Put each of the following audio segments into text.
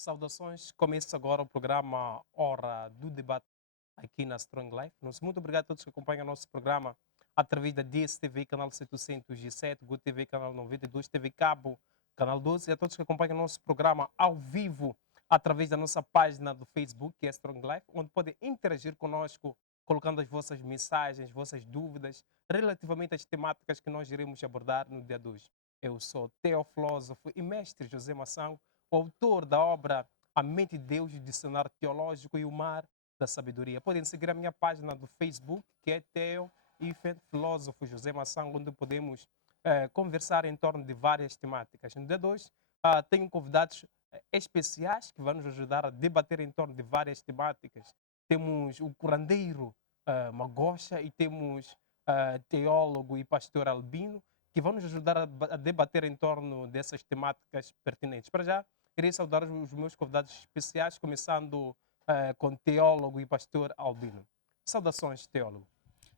Saudações. Começa agora o programa Hora do Debate aqui na Strong Life. Muito obrigado a todos que acompanham o nosso programa através da DSTV, canal 707, GoTV, canal 92, TV Cabo, canal 12, e a todos que acompanham o nosso programa ao vivo através da nossa página do Facebook, que é Strong Life, onde podem interagir conosco, colocando as vossas mensagens, vossas dúvidas relativamente às temáticas que nós iremos abordar no dia de hoje. Eu sou teofilósofo e mestre José Mação, o autor da obra A Mente de Deus, Dicionário Teológico e o Mar da Sabedoria. Podem seguir a minha página do Facebook, que é Teo e Filósofo José Mação, onde podemos conversar em torno de várias temáticas. No dia de hoje, tenho convidados especiais que vão nos ajudar a debater em torno de várias temáticas. Temos o curandeiro Magosha e temos teólogo e pastor Albino, que vão nos ajudar a debater em torno dessas temáticas pertinentes. Para já, queria saudar os meus convidados especiais, começando com teólogo e pastor Albino. Saudações, teólogo.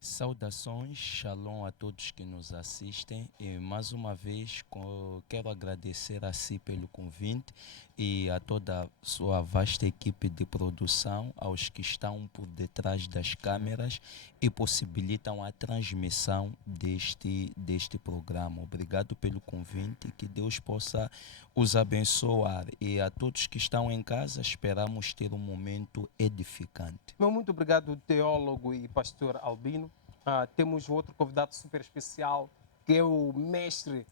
Saudações, shalom a todos que nos assistem e mais uma vez quero agradecer a si pelo convite e a toda a sua vasta equipe de produção, aos que estão por detrás das câmeras e possibilitam a transmissão deste programa. Obrigado pelo convite, que Deus possa os abençoar, e a todos que estão em casa esperamos ter um momento edificante. Muito obrigado, teólogo e pastor Albino. Temos outro convidado super especial, que é o mestre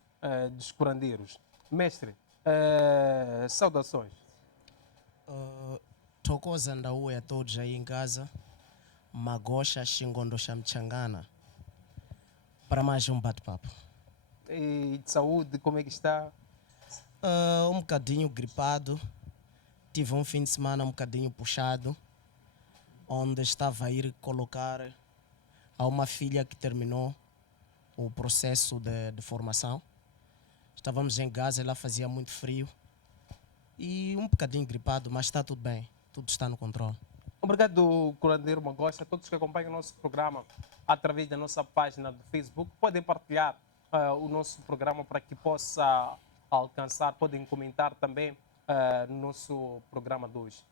dos curandeiros. Mestre, saudações. Thokoza ndauya a todos aí em casa. Magosha Shingondo Shamchangana. Para mais um bate-papo. E de saúde, como é que está? Um bocadinho gripado. Tive um fim de semana um bocadinho puxado, onde estava a ir colocar a uma filha que terminou o processo de formação. Estávamos em Gaza, lá fazia muito frio e um bocadinho gripado, mas está tudo bem, tudo está no controle. Obrigado, curandeiro Magosha. A todos que acompanham o nosso programa através da nossa página do Facebook, podem partilhar o nosso programa para que possa alcançar, podem comentar também no nosso programa de hoje.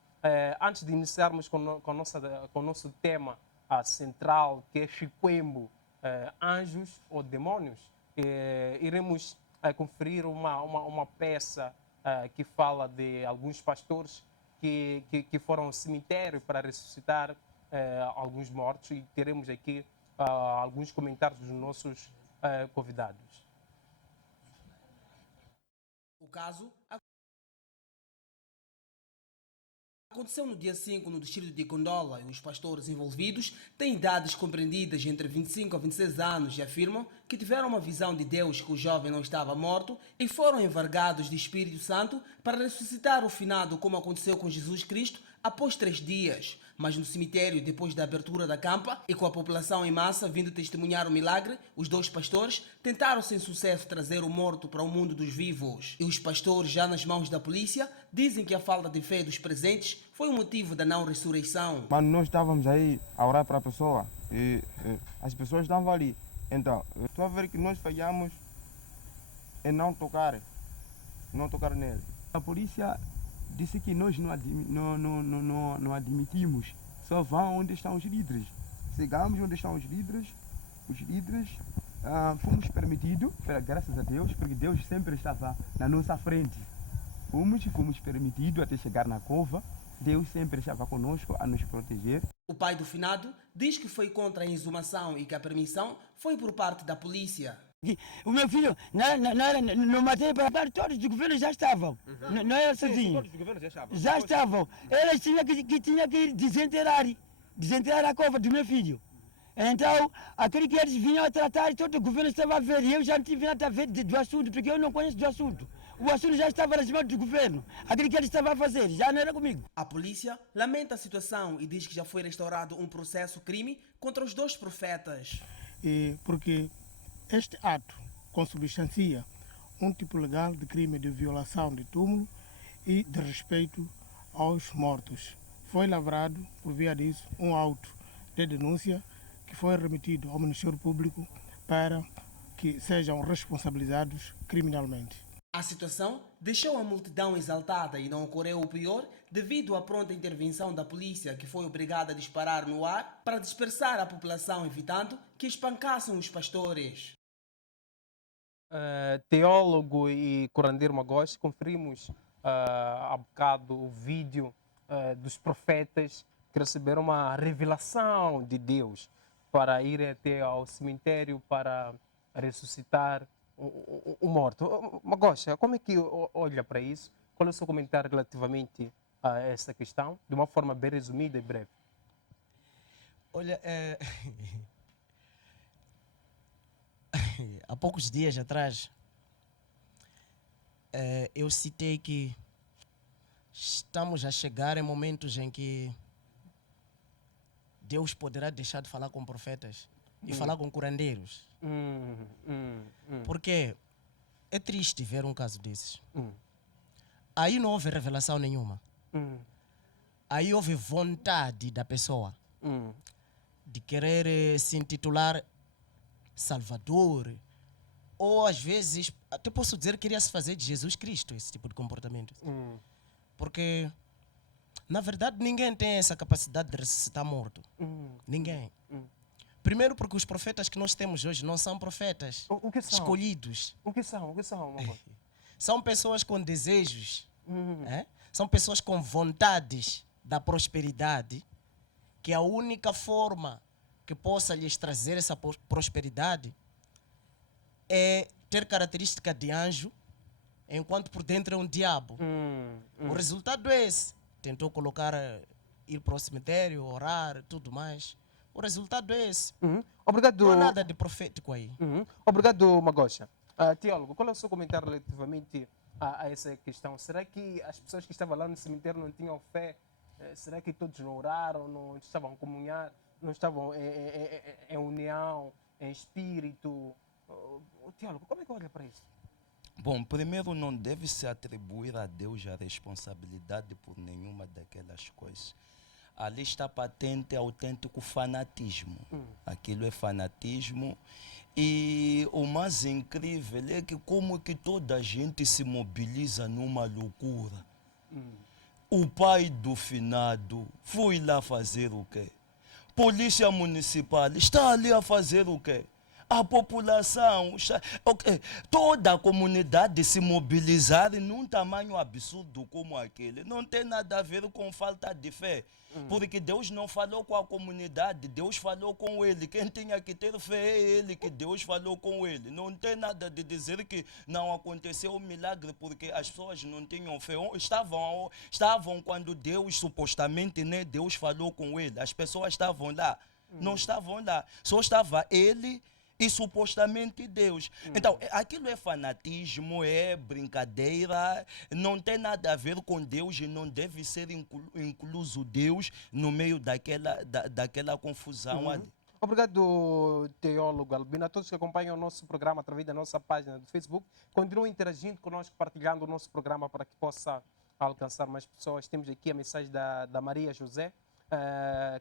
Antes de iniciarmos com o nosso tema central, que é Chiquembo, anjos ou demônios, iremos conferir uma peça que fala de alguns pastores que foram ao cemitério para ressuscitar alguns mortos, e teremos aqui alguns comentários dos nossos convidados. O caso aconteceu no dia 5 no distrito de Gondola, e os pastores envolvidos têm idades compreendidas entre 25 a 26 anos e afirmam que tiveram uma visão de Deus que o jovem não estava morto e foram envargados de Espírito Santo para ressuscitar o finado, como aconteceu com Jesus Cristo após 3 dias. Mas no cemitério, depois da abertura da campa e com a população em massa vindo testemunhar o milagre, os 2 pastores tentaram sem sucesso trazer o morto para o mundo dos vivos. E os pastores, já nas mãos da polícia, dizem que a falta de fé dos presentes foi o motivo da não ressurreição. Mas nós estávamos aí a orar para a pessoa e as pessoas estavam ali. Então, estou a ver que nós falhamos em não tocar nele. A polícia disse que nós não admitimos, só vão onde estão os líderes. Chegamos onde estão os líderes fomos permitidos, graças a Deus, porque Deus sempre estava na nossa frente. Fomos permitidos até chegar na cova. Deus sempre estava conosco a nos proteger. O pai do finado diz que foi contra a exumação e que a permissão foi por parte da polícia. O meu filho, no matéria para parte, todos os governos já estavam. Não era sozinho. Todos os governos já estavam. Já estavam. Eles tinham que ir desenterrar a cova do meu filho. Então, aquele que eles vinham a tratar, todo o governo estava a ver. E eu já não tive nada a ver do assunto, porque eu não conheço do assunto. O assunto já estava nas mãos do governo. Aquilo que eles estavam a fazer já não era comigo. A polícia lamenta a situação e diz que já foi restaurado um processo crime contra os 2 profetas. Porque este ato consubstancia um tipo legal de crime de violação de túmulo e de respeito aos mortos. Foi lavrado, por via disso, um auto de denúncia que foi remetido ao Ministério Público para que sejam responsabilizados criminalmente. A situação deixou a multidão exaltada e não ocorreu o pior devido à pronta intervenção da polícia, que foi obrigada a disparar no ar para dispersar a população, evitando que espancassem os pastores. Teólogo e curandeiro Magos, conferimos há bocado o vídeo dos profetas que receberam uma revelação de Deus para ir até ao cemitério para ressuscitar o morto. Magos, como é que olha para isso? Qual é o seu comentário relativamente a essa questão, de uma forma bem resumida e breve? Olha, há poucos dias atrás, eu citei que estamos a chegar em momentos em que Deus poderá deixar de falar com profetas e falar com curandeiros. Porque é triste ver um caso desses. Aí não houve revelação nenhuma. Aí houve vontade da pessoa de querer se intitular Salvador, ou às vezes, até posso dizer que queria se fazer de Jesus Cristo, esse tipo de comportamento. Porque, na verdade, ninguém tem essa capacidade de ressuscitar morto. Ninguém. Primeiro porque os profetas que nós temos hoje não são profetas O que são? escolhidos. O que são, Magos? São pessoas com desejos, são pessoas com vontades da prosperidade, que a única forma que possa lhes trazer essa prosperidade é ter característica de anjo, enquanto por dentro é um diabo. O resultado é esse. Tentou colocar, ir para o cemitério, orar, tudo mais. O resultado é esse. Obrigado. Não há nada de profético aí. Obrigado, Magosha. Teólogo, qual é o seu comentário relativamente a essa questão? Será que as pessoas que estavam lá no cemitério não tinham fé? Será que todos não oraram, não estavam a comunhar, não estavam em união, em espírito? Teólogo, como é que olha para isso? Bom, primeiro não deve-se atribuir a Deus a responsabilidade por nenhuma daquelas coisas. Ali está patente autêntico fanatismo. Aquilo é fanatismo. E o mais incrível é que como que toda a gente se mobiliza numa loucura. O pai do finado foi lá fazer o quê? Polícia Municipal está ali a fazer o quê? A população, toda a comunidade se mobilizar num tamanho absurdo como aquele. Não tem nada a ver com falta de fé. Porque Deus não falou com a comunidade, Deus falou com ele. Quem tinha que ter fé é ele, que Deus falou com ele. Não tem nada de dizer que não aconteceu um milagre porque as pessoas não tinham fé. Estavam quando Deus, supostamente, né, Deus falou com ele. As pessoas estavam lá. Não estavam lá. Só estava ele e supostamente Deus. Então, aquilo é fanatismo, é brincadeira, não tem nada a ver com Deus e não deve ser incluso Deus no meio daquela confusão ali. Obrigado, teólogo Albino. A todos que acompanham o nosso programa através da nossa página do Facebook, continuem interagindo conosco, partilhando o nosso programa para que possa alcançar mais pessoas. Temos aqui a mensagem da Maria José,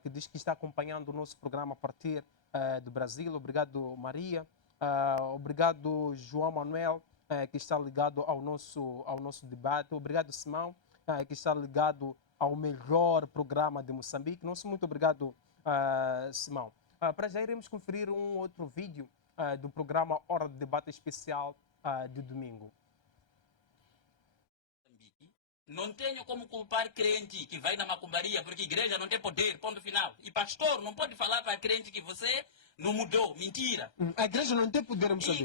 que diz que está acompanhando o nosso programa a partir do Brasil. Obrigado, Maria. Obrigado, João Manuel, que está ligado ao nosso debate. Obrigado, Simão, que está ligado ao melhor programa de Moçambique. Nosso muito obrigado, Simão. Para já iremos conferir um outro vídeo do programa Hora de Debate Especial de domingo. Não tenho como culpar crente que vai na macumbaria, porque igreja não tem poder, ponto final. E pastor não pode falar para crente que você não mudou, mentira. A igreja não tem poder, Moçambique.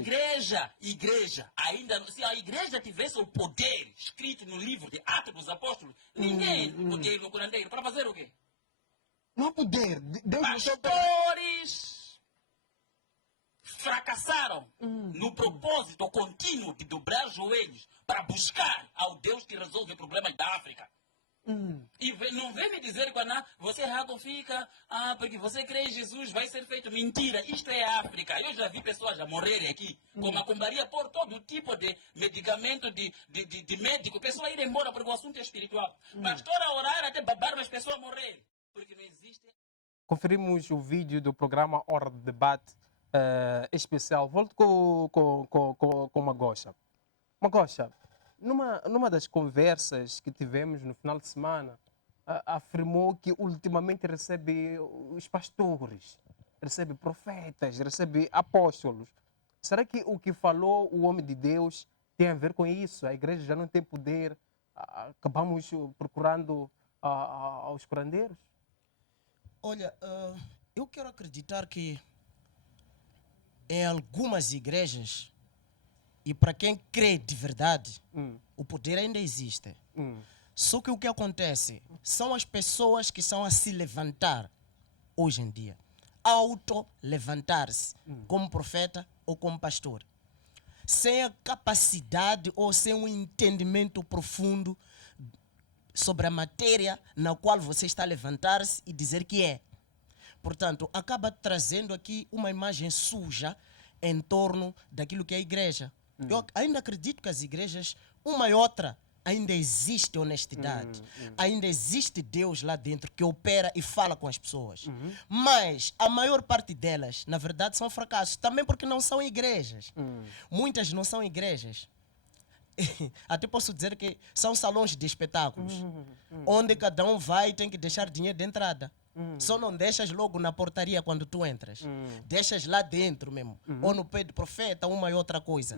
Igreja, ainda, se a igreja tivesse o poder escrito no livro de Atos dos Apóstolos, ninguém podia ir no curandeiro para fazer o quê? Não há poder. Deus Pastores fracassaram no propósito contínuo de dobrar joelhos para buscar ao Deus que resolve problemas da África. E não vem me dizer que você errado fica, porque você crê em Jesus, vai ser feito. Mentira, isto é África. Eu já vi pessoas a morrerem aqui com macumbaria por todo tipo de medicamento, de médico. Pessoas irem embora porque o assunto é espiritual. Pastor a orar até babar, mas pessoas morrerem. Porque não existe. Conferimos o vídeo do programa Hora de Debate especial. Volto com Magosha. Magosha, numa das conversas que tivemos no final de semana, afirmou que ultimamente recebe os pastores, recebe profetas, recebe apóstolos. Será que o que falou o homem de Deus tem a ver com isso? A igreja já não tem poder? Acabamos procurando aos curandeiros? Olha, eu quero acreditar que em algumas igrejas, e para quem crê de verdade, o poder ainda existe. Só que o que acontece são as pessoas que são a se levantar hoje em dia, auto-levantar-se como profeta ou como pastor, sem a capacidade ou sem um entendimento profundo sobre a matéria na qual você está a levantar-se e dizer que é. Portanto, acaba trazendo aqui uma imagem suja em torno daquilo que é a igreja. Eu ainda acredito que as igrejas, uma e outra, ainda existe honestidade. Ainda existe Deus lá dentro que opera e fala com as pessoas. Mas a maior parte delas, na verdade, são fracassos. Também porque não são igrejas. Muitas não são igrejas. Até posso dizer que são salões de espetáculos, onde cada um vai e tem que deixar dinheiro de entrada. Só não deixas logo na portaria quando tu entras. Deixas lá dentro mesmo. Ou no pé do profeta, uma e outra coisa.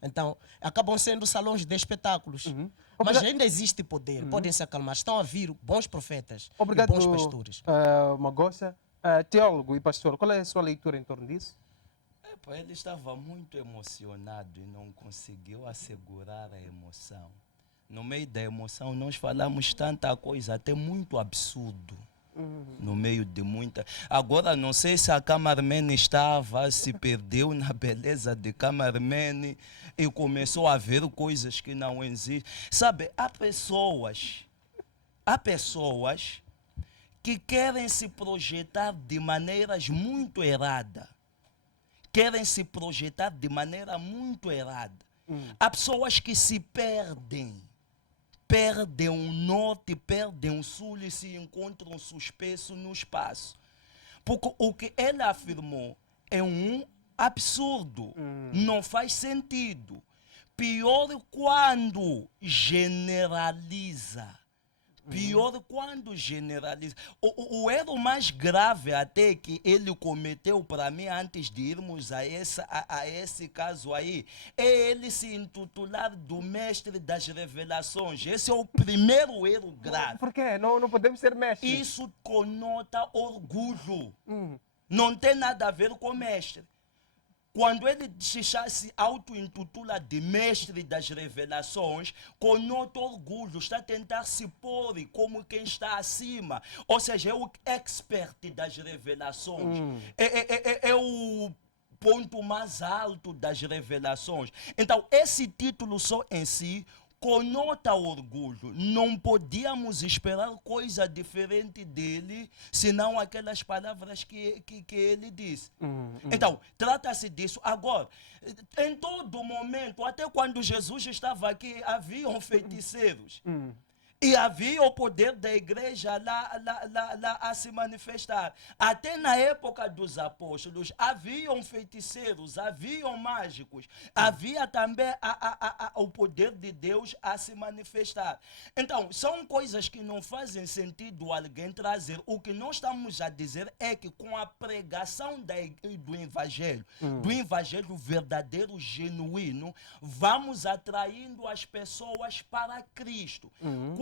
Então, acabam sendo salões de espetáculos. Mas ainda existe poder. Podem se acalmar. Estão a vir bons profetas Obrigado, e bons pastores. Magocha. Teólogo e pastor, qual é a sua leitura em torno disso? Ele estava muito emocionado e não conseguiu assegurar a emoção. No meio da emoção, nós falamos tanta coisa, até muito absurdo. No meio de muita. Agora, não sei se a Cameraman estava, se perdeu na beleza de Cameraman e começou a ver coisas que não existem. Sabe, há pessoas que querem se projetar de maneiras muito erradas. Querem se projetar de maneira muito errada. Há pessoas que se perdem o norte, perdem o sul e se encontram suspensos no espaço. Porque o que ele afirmou é um absurdo, não faz sentido. Pior quando generaliza. O erro mais grave até que ele cometeu para mim, antes de irmos a esse caso aí, é ele se intitular do mestre das revelações. Esse é o primeiro erro grave. Por quê? Não podemos ser mestres. Isso conota orgulho. Não tem nada a ver com mestre. Quando ele se auto-intitula de mestre das revelações, conota orgulho, está a tentar se pôr como quem está acima. Ou seja, é o expert das revelações. É o ponto mais alto das revelações. Então, esse título só em si conota orgulho. Não podíamos esperar coisa diferente dele, senão aquelas palavras que ele disse. Então, trata-se disso. Agora, em todo momento, até quando Jesus estava aqui, haviam feiticeiros. E havia o poder da igreja lá a se manifestar. Até na época dos apóstolos, haviam feiticeiros, haviam mágicos, havia também o poder de Deus a se manifestar. Então, são coisas que não fazem sentido alguém trazer. O que nós estamos a dizer é que com a pregação do evangelho verdadeiro, genuíno, vamos atraindo as pessoas para Cristo.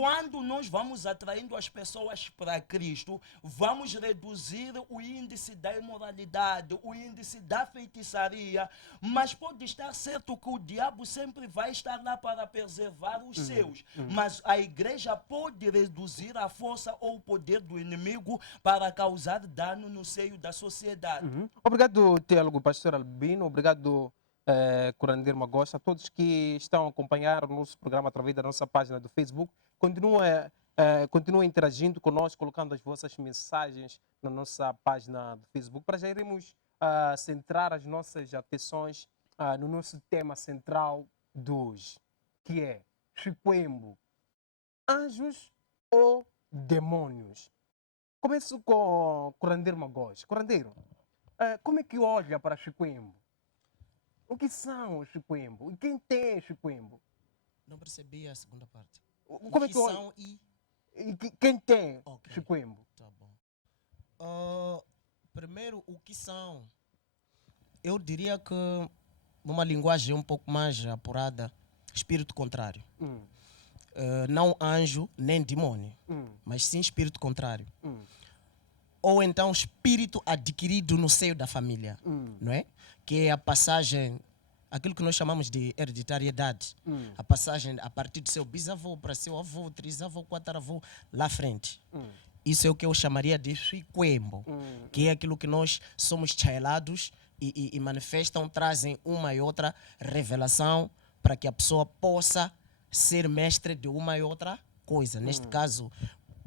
Quando nós vamos atraindo as pessoas para Cristo, vamos reduzir o índice da imoralidade, o índice da feitiçaria, mas pode estar certo que o diabo sempre vai estar lá para preservar os seus. Mas a igreja pode reduzir a força ou o poder do inimigo para causar dano no seio da sociedade. Obrigado, teólogo pastor Albino. Obrigado, curandeiro Magocha. A todos que estão a acompanhar o nosso programa através da nossa página do Facebook. Continue interagindo conosco, colocando as vossas mensagens na nossa página do Facebook. Para já iremos centrar as nossas atenções no nosso tema central de hoje, que é Chikwembu, anjos ou demônios? Começo com o curandeiro Magocha. Curandeiro, como é que olha para Chikwembu? O que são os Chikwembu? E quem tem Chikwembu? Não percebi a segunda parte. Como é que são quem tem Ok. Chikwembo? Tá bom. Primeiro, o que são? Eu diria que, numa linguagem um pouco mais apurada, espírito contrário. Não anjo nem demônio, mas sim espírito contrário. Ou então espírito adquirido no seio da família, não é? Que é a passagem, aquilo que nós chamamos de hereditariedade. A passagem a partir do seu bisavô para seu avô, trisavô, quatravô, lá à frente. Isso é o que eu chamaria de Chikwembo, que é aquilo que nós somos chelados e manifestam, trazem uma e outra revelação para que a pessoa possa ser mestre de uma e outra coisa. Neste caso,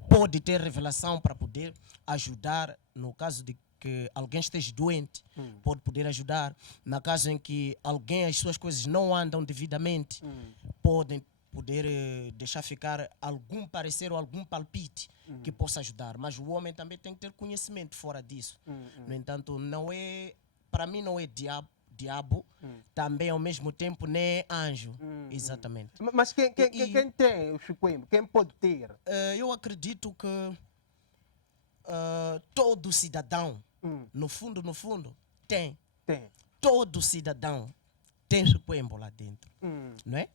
pode ter revelação para poder ajudar, no caso de que alguém esteja doente, pode poder ajudar. No caso em que alguém, as suas coisas não andam devidamente, podem poder deixar ficar algum parecer ou algum palpite que possa ajudar. Mas o homem também tem que ter conhecimento fora disso. No entanto, não é, para mim não é diabo, também ao mesmo tempo nem é anjo. Exatamente. Mas quem tem o Chikwembo? Quem pode ter? Eu acredito que todo cidadão, no fundo, tem. Todo cidadão tem Chikwembo lá dentro. Não é?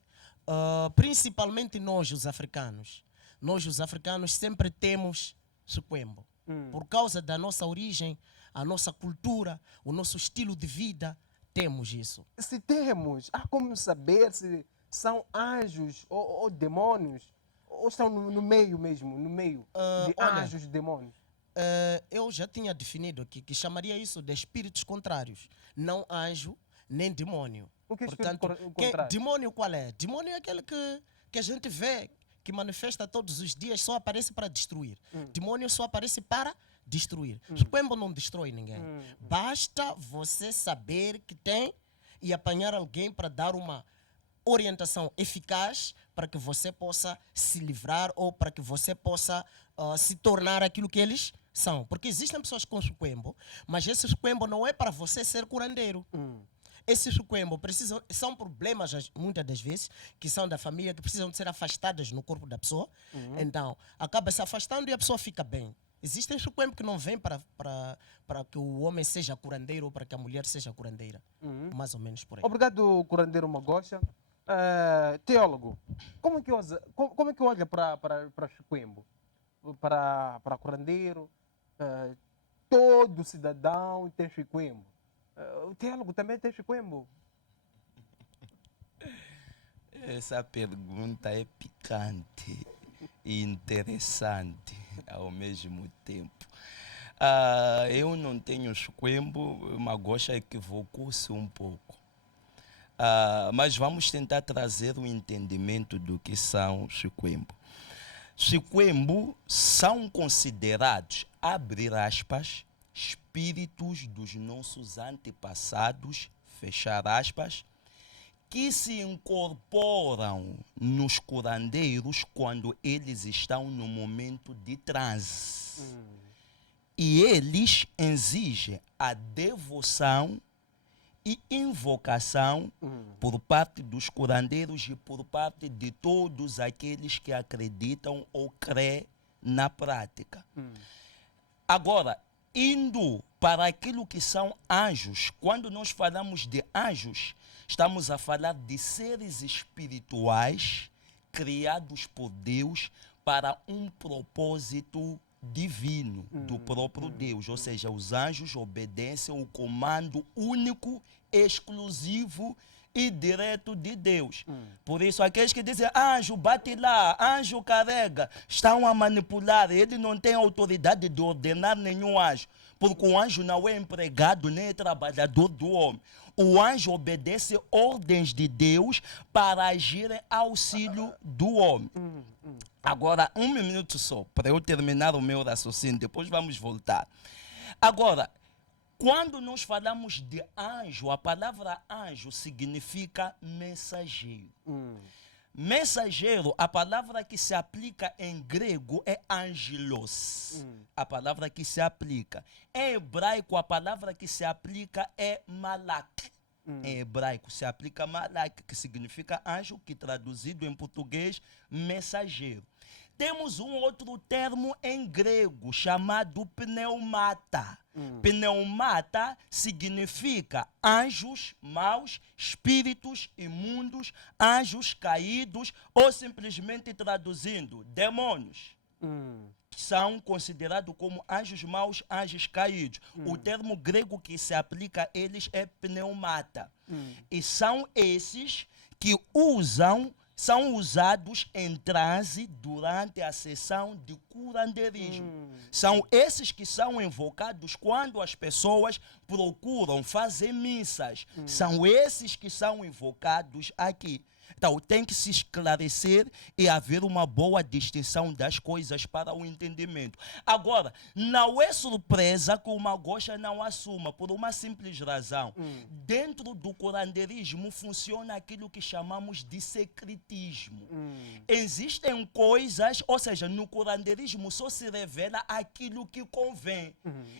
Principalmente nós, os africanos. Nós, os africanos, sempre temos Chikwembo. Por causa da nossa origem, a nossa cultura, o nosso estilo de vida, temos isso. Se temos, há como saber se são anjos ou demônios? Ou estão no meio mesmo, no meio de olha, anjos e demônios? Eu já tinha definido aqui que chamaria isso de espíritos contrários. Não anjo, nem demônio. O que é espírito contrário? Demônio qual é? Demônio é aquele que a gente vê, que manifesta todos os dias, só aparece para destruir. Demônio só aparece para destruir. Chikwembo não destrói ninguém. Basta você saber que tem e apanhar alguém para dar uma orientação eficaz para que você possa se livrar ou para que você possa se tornar aquilo que eles são. Porque existem pessoas com Chikwembo, mas esse Chikwembo não é para você ser curandeiro. Esse Chikwembo são problemas, muitas das vezes, que são da família, que precisam de ser afastadas no corpo da pessoa. Então, acaba se afastando e a pessoa fica bem. Existem Chikwembo que não vêm para que o homem seja curandeiro ou para que a mulher seja curandeira. Mais ou menos por aí. Obrigado, curandeiro Magosha. Teólogo, como é que olha para Chikwembo? Para curandeiro? Todo cidadão tem Chikwembo. O teólogo também tem Chikwembo? Essa pergunta é picante e interessante ao mesmo tempo. Eu não tenho Chikwembo, Magosha equivocou-se um pouco. Mas vamos tentar trazer um entendimento do que são Chikwembo. Chikwembo são considerados, abre aspas, espíritos dos nossos antepassados, fechar aspas, que se incorporam nos curandeiros quando eles estão no momento de transe. E eles exigem a devoção e invocação por parte dos curandeiros e por parte de todos aqueles que acreditam ou creem na prática. Agora, indo para aquilo que são anjos, quando nós falamos de anjos, estamos a falar de seres espirituais criados por Deus para um propósito divino do próprio Deus. Ou seja, os anjos obedecem o comando único, exclusivo e direto de Deus. Por isso, aqueles que dizem anjo bate lá, anjo carrega, estão a manipular. Ele não tem autoridade de ordenar nenhum anjo, porque o anjo não é empregado nem é trabalhador do homem. O anjo obedece ordens de Deus para agir em auxílio do homem. Agora, um minuto só, para eu terminar o meu raciocínio, depois vamos voltar. Agora, quando nós falamos de anjo, a palavra anjo significa mensageiro. Mensageiro, a palavra que se aplica em grego é angelos. A palavra que se aplica. Em hebraico, a palavra que se aplica é malak. Em hebraico se aplica malak, que significa anjo, que traduzido em português, mensageiro. Temos um outro termo em grego chamado pneumata. Pneumata significa anjos maus, espíritos imundos, anjos caídos, ou simplesmente traduzindo, demônios. Que são considerados como anjos maus, anjos caídos. O termo grego que se aplica a eles é pneumata. E são esses que são usados em transe durante a sessão de curandeirismo. São esses que são invocados quando as pessoas procuram fazer missas. São esses que são invocados aqui. Então, tem que se esclarecer e haver uma boa distinção das coisas para o entendimento. Agora, não é surpresa que o Magosha não assuma, por uma simples razão. Dentro do curandeirismo funciona aquilo que chamamos de secretismo. Existem coisas, ou seja, no curandeirismo só se revela aquilo que convém.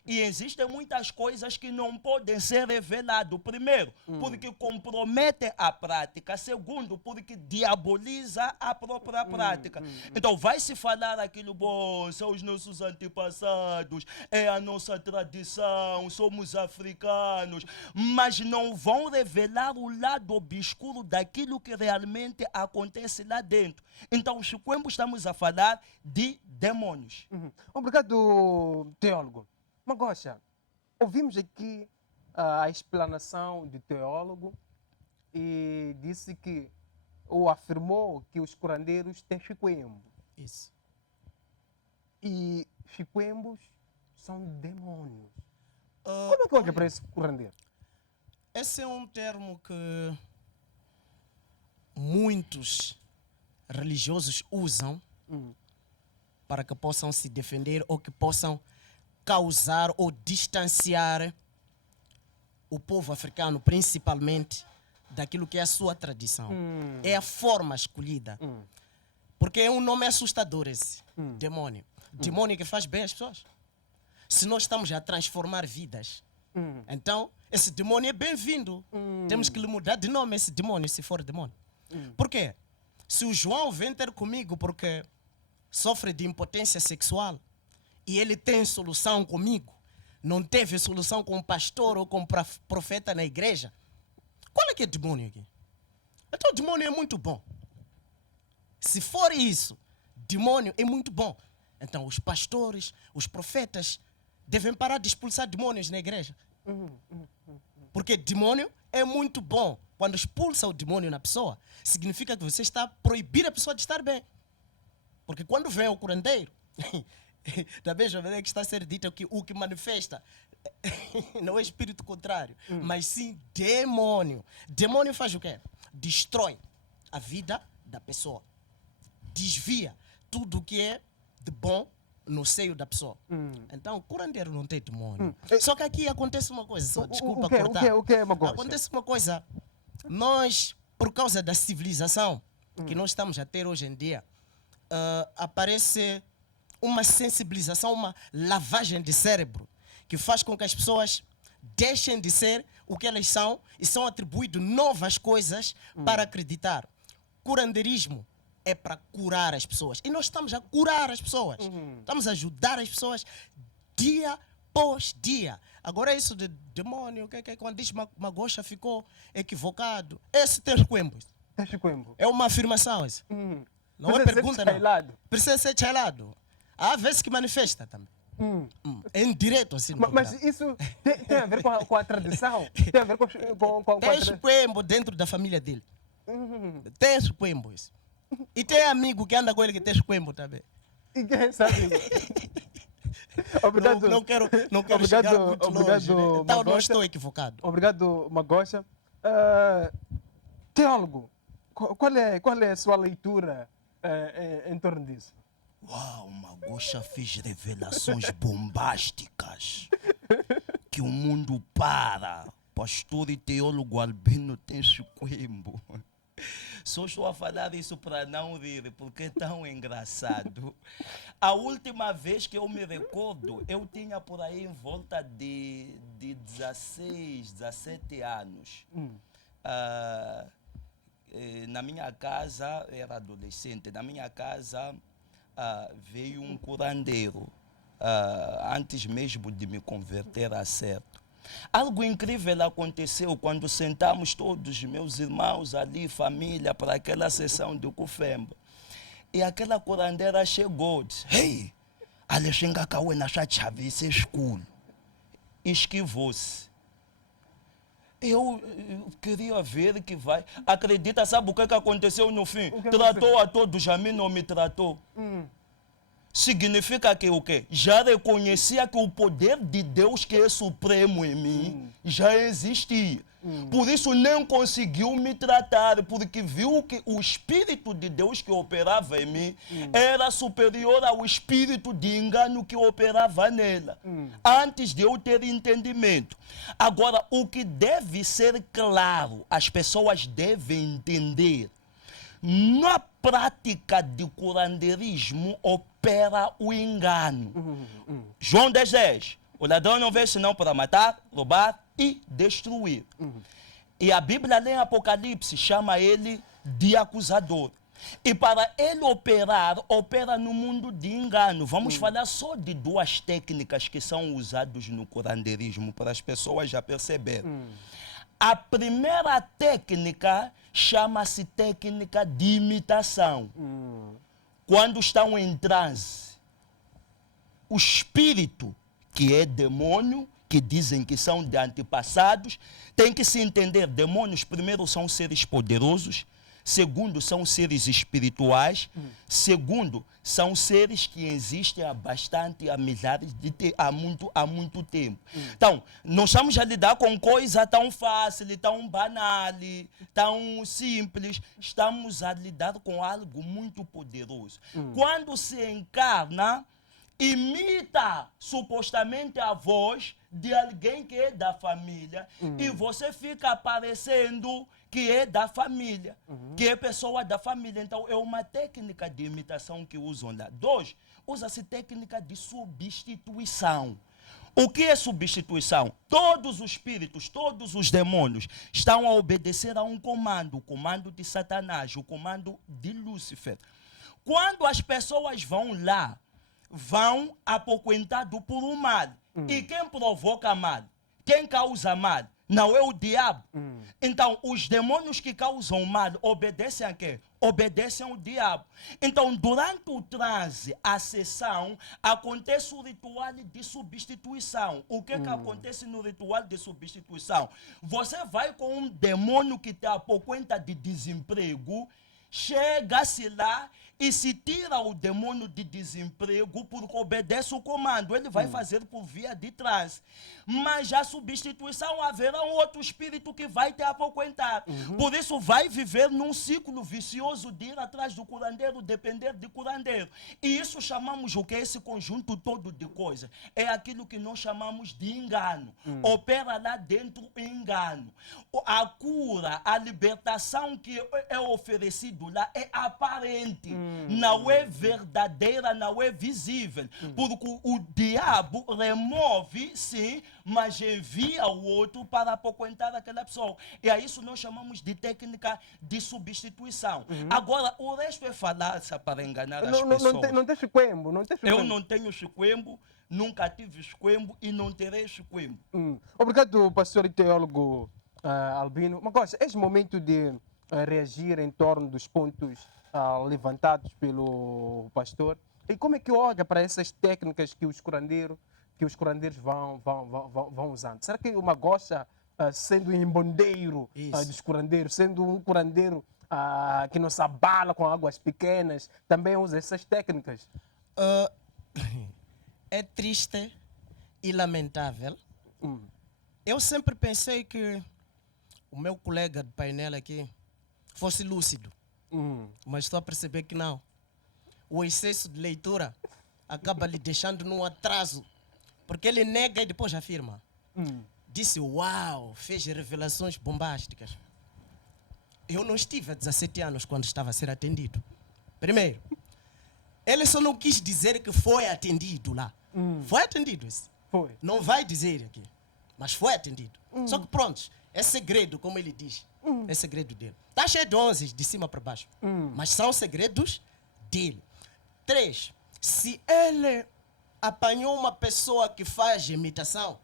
E existem muitas coisas que não podem ser reveladas. Primeiro, porque comprometem a prática. Segundo, porque diaboliza a própria prática. Então vai se falar aquilo, bom, são os nossos antepassados, é a nossa tradição, somos africanos, mas não vão revelar o lado obscuro daquilo que realmente acontece lá dentro. Então, Chikwembu, estamos a falar de demônios. Obrigado, teólogo. Magosha, ouvimos aqui a explanação do teólogo e disse que, ou afirmou que os curandeiros têm Chikwembu. Isso. E Chikwembus são demônios. Como é que olha para esse curandeiro? Esse é um termo que muitos religiosos usam para que possam se defender ou que possam causar ou distanciar o povo africano, principalmente, daquilo que é a sua tradição. É a forma escolhida. Porque é um nome assustador esse, demônio. Demônio que faz bem às pessoas. Se nós estamos a transformar vidas, então esse demônio é bem-vindo. Temos que lhe mudar de nome esse demônio, se for demônio. Por quê? Se o João vem ter comigo porque sofre de impotência sexual e ele tem solução comigo, não teve solução com o pastor ou com o profeta na igreja, qual é que é demônio aqui? Então o demônio é muito bom. Se for isso, demônio é muito bom. Então os pastores, os profetas devem parar de expulsar demônios na igreja. Porque demônio é muito bom. Quando expulsa o demônio na pessoa, significa que você está a proibir a pessoa de estar bem. Porque quando vem o curandeiro, da mesma maneira que está a ser dito que o que manifesta não é espírito contrário, mas sim demônio. Demônio faz o quê? Destrói a vida da pessoa. Desvia tudo o que é de bom no seio da pessoa. Então, curandeiro não tem demônio. Só que aqui acontece uma coisa, só, desculpa cortar. O que é, Magosha? Acontece uma coisa. Nós, por causa da civilização que nós estamos a ter hoje em dia, aparece uma sensibilização, uma lavagem de cérebro que faz com que as pessoas deixem de ser o que elas são e são atribuídas novas coisas para acreditar. Curandeirismo é para curar as pessoas. E nós estamos a curar as pessoas. Estamos a ajudar as pessoas dia após dia. Agora isso de demônio, quando diz Magosha ficou equivocado. Esse tem Chikwembu. Tem Chikwembu. É uma afirmação isso. Não Precisa é ser pergunta, não. chailado. Precisa ser chailado. Há vezes que manifesta também. É indireto assim. No Mas programa. isso tem a ver com a tradição? Tem a ver com a Tem tradição? Chikwembu dentro da família dele. Tem Chikwembu isso. E tem amigo que anda com ele que tem Chikwembu também. E quem sabe? Obrigado. Não quero Obrigado, chegar muito obrigado, longe. Né? Então não Magosha. estou equivocado. Obrigado, Magosha. Teólogo, qual é a sua leitura em torno disso? Uau, Magosha fez revelações bombásticas. Que o mundo para. Pastor e teólogo Albino tem Chikwembu. Só estou a falar isso para não rir, porque é tão engraçado. A última vez que eu me recordo, eu tinha por aí em volta de 16, 17 anos. Na minha casa, era adolescente, na minha casa veio um curandeiro, antes mesmo de me converter a certo. Algo incrível aconteceu quando sentamos todos meus irmãos ali, família, para aquela sessão do Cufemba. E aquela curandeira chegou, disse: "Hey, Alexandre Kawe na chavise escuro." Esquivou-se. Eu queria ver que vai. Acredita, sabe o que aconteceu no fim? Tratou a todos, a mim não me tratou. Significa que o quê? Já reconhecia que o poder de Deus, que é supremo em mim, já existia. Por isso nem conseguiu me tratar, porque viu que o Espírito de Deus que operava em mim era superior ao espírito de engano que operava nela, antes de eu ter entendimento. Agora, o que deve ser claro, as pessoas devem entender: na prática de curandeirismo opera o engano. João 10:10. O ladrão não veio senão para matar, roubar e destruir. E a Bíblia, em Apocalipse, chama ele de acusador. E para ele operar, opera no mundo de engano. Vamos falar só de duas técnicas que são usadas no curandeirismo, para as pessoas já perceberem. A primeira técnica chama-se técnica de imitação. Quando estão em transe, o espírito, que é demônio, que dizem que são de antepassados, tem que se entender: demônios, primeiro, são seres poderosos. Segundo, são seres espirituais. Segundo, são seres que existem há bastante, há milhares de há muito tempo. Então, não estamos a lidar com coisa tão fácil, tão banal, tão simples. Estamos a lidar com algo muito poderoso. Quando se encarna, imita supostamente a voz de alguém que é da família, e você fica aparecendo que é da família, que é pessoa da família. Então, é uma técnica de imitação que usam lá. 2, usa-se técnica de substituição. O que é substituição? Todos os espíritos, todos os demônios estão a obedecer a um comando, o comando de Satanás, o comando de Lúcifer. Quando as pessoas vão lá, vão apoquentados por um mal. E quem provoca mal? Quem causa mal? Não é o diabo. Então, os demônios que causam mal obedecem a quê? Obedecem ao diabo. Então, durante o transe, a sessão, acontece o ritual de substituição. O que acontece no ritual de substituição? Você vai com um demônio que te apoquenta de desemprego, chega-se lá e se tira o demônio de desemprego porque obedece o comando. Ele vai fazer por via de transe. Mas a substituição, haverá um outro espírito que vai te apoquentar. Por isso vai viver num ciclo vicioso de ir atrás do curandeiro, depender de curandeiro. E isso chamamos o que? Esse conjunto todo de coisas. É aquilo que nós chamamos de engano. Opera lá dentro o engano. A cura, a libertação que é oferecido lá é aparente. Não é verdadeira, não é visível. Porque o diabo remove, sim, mas envia o outro para apoquentar aquela pessoa. E a isso nós chamamos de técnica de substituição. Agora, o resto é falácia para enganar as pessoas. Não tem chiquembo, não tem chiquembo. Eu não tenho chiquembo, nunca tive chiquembo e não terei chiquembo. Obrigado, pastor e teólogo Albino. Mas, Costa, este momento de reagir em torno dos pontos levantados pelo pastor, e como é que olha para essas técnicas que os curandeiros vão usando? Será que uma gosta, sendo um embondeiro dos curandeiros, sendo um curandeiro que não se abala com águas pequenas, também usa essas técnicas? É triste e lamentável. Eu sempre pensei que o meu colega de painel aqui fosse lúcido, mas estou a perceber que não. O excesso de leitura acaba lhe deixando num atraso, porque ele nega e depois afirma. Disse uau, fez revelações bombásticas. Eu não estive há 17 anos quando estava a ser atendido. Primeiro, ele só não quis dizer que foi atendido lá. Foi atendido esse. Foi. Não vai dizer aqui, mas foi atendido. Só que pronto, é segredo, como ele diz. É segredo dele. Está cheio de 11 de cima para baixo. Mas são segredos dele. 3. Se ele apanhou uma pessoa que faz imitação,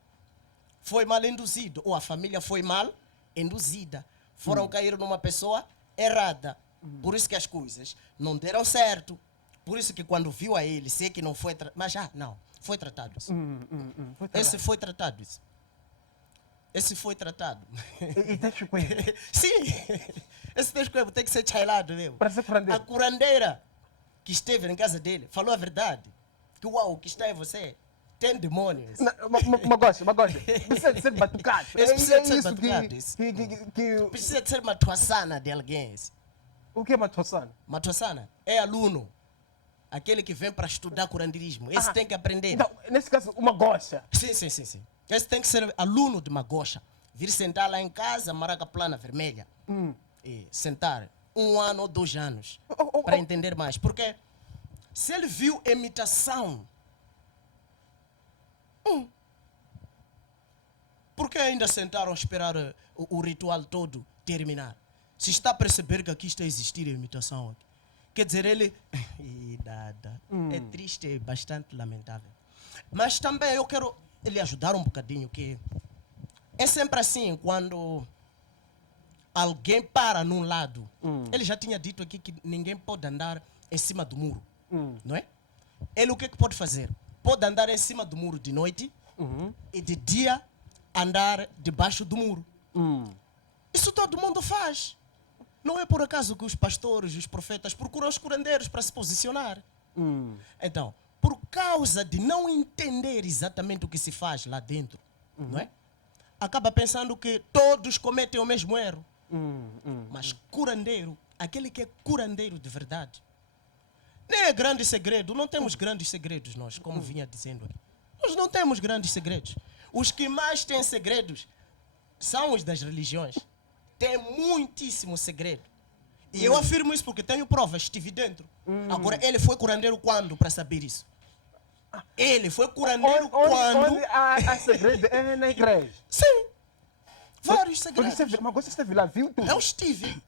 foi mal induzido, ou a família foi mal induzida. Foram cair numa pessoa errada. Por isso que as coisas não deram certo. Por isso que quando viu a ele, sei que não foi... Mas já, não. Foi tratado isso. Esse foi tratado isso. Esse foi tratado. E deixa com ele. Sim. Esse descoebo tem que ser chailado mesmo. Para ser curandeiro. A curandeira que esteve em casa dele falou a verdade. Que uau, o que está em você tem demônios. Magocha. Precisa de ser batucado. Esse precisa de ser isso batucado, isso. Precisa de ser uma tuassana de alguém. Esse. O que é matossana? Matuassana é aluno. Aquele que vem para estudar curandeirismo. Esse tem que aprender. Então, nesse caso, uma gocha. Sim. Esse tem que ser aluno de uma gocha. Vir sentar lá em casa, maraca plana vermelha. E sentar 1 ano ou 2 anos. Para entender mais. Porque se ele viu imitação, por que ainda sentaram a esperar o ritual todo terminar? Se está a perceber que aqui está a existir a imitação. Quer dizer, ele... nada. É triste e bastante lamentável. Mas também eu quero lhe ajudar um bocadinho, que é sempre assim, quando alguém para num lado, ele já tinha dito aqui que ninguém pode andar em cima do muro, não é? Ele o que pode fazer? Pode andar em cima do muro de noite e de dia andar debaixo do muro. Isso todo mundo faz. Não é por acaso que os pastores, os profetas procuram os curandeiros para se posicionar. Então, por causa de não entender exatamente o que se faz lá dentro, não é? Acaba pensando que todos cometem o mesmo erro. Mas curandeiro, aquele que é curandeiro de verdade, nem é grande segredo. Não temos grandes segredos nós, como vinha dizendo aqui. Nós não temos grandes segredos. Os que mais têm segredos são os das religiões. Tem muitíssimo segredo. E eu afirmo isso porque tenho provas, estive dentro. Agora, ele foi curandeiro quando para saber isso? Ele foi curandeiro quando... Onde há segredo é na igreja. Sim. Vários segredos. Mas você esteve lá, viu tudo? Eu estive.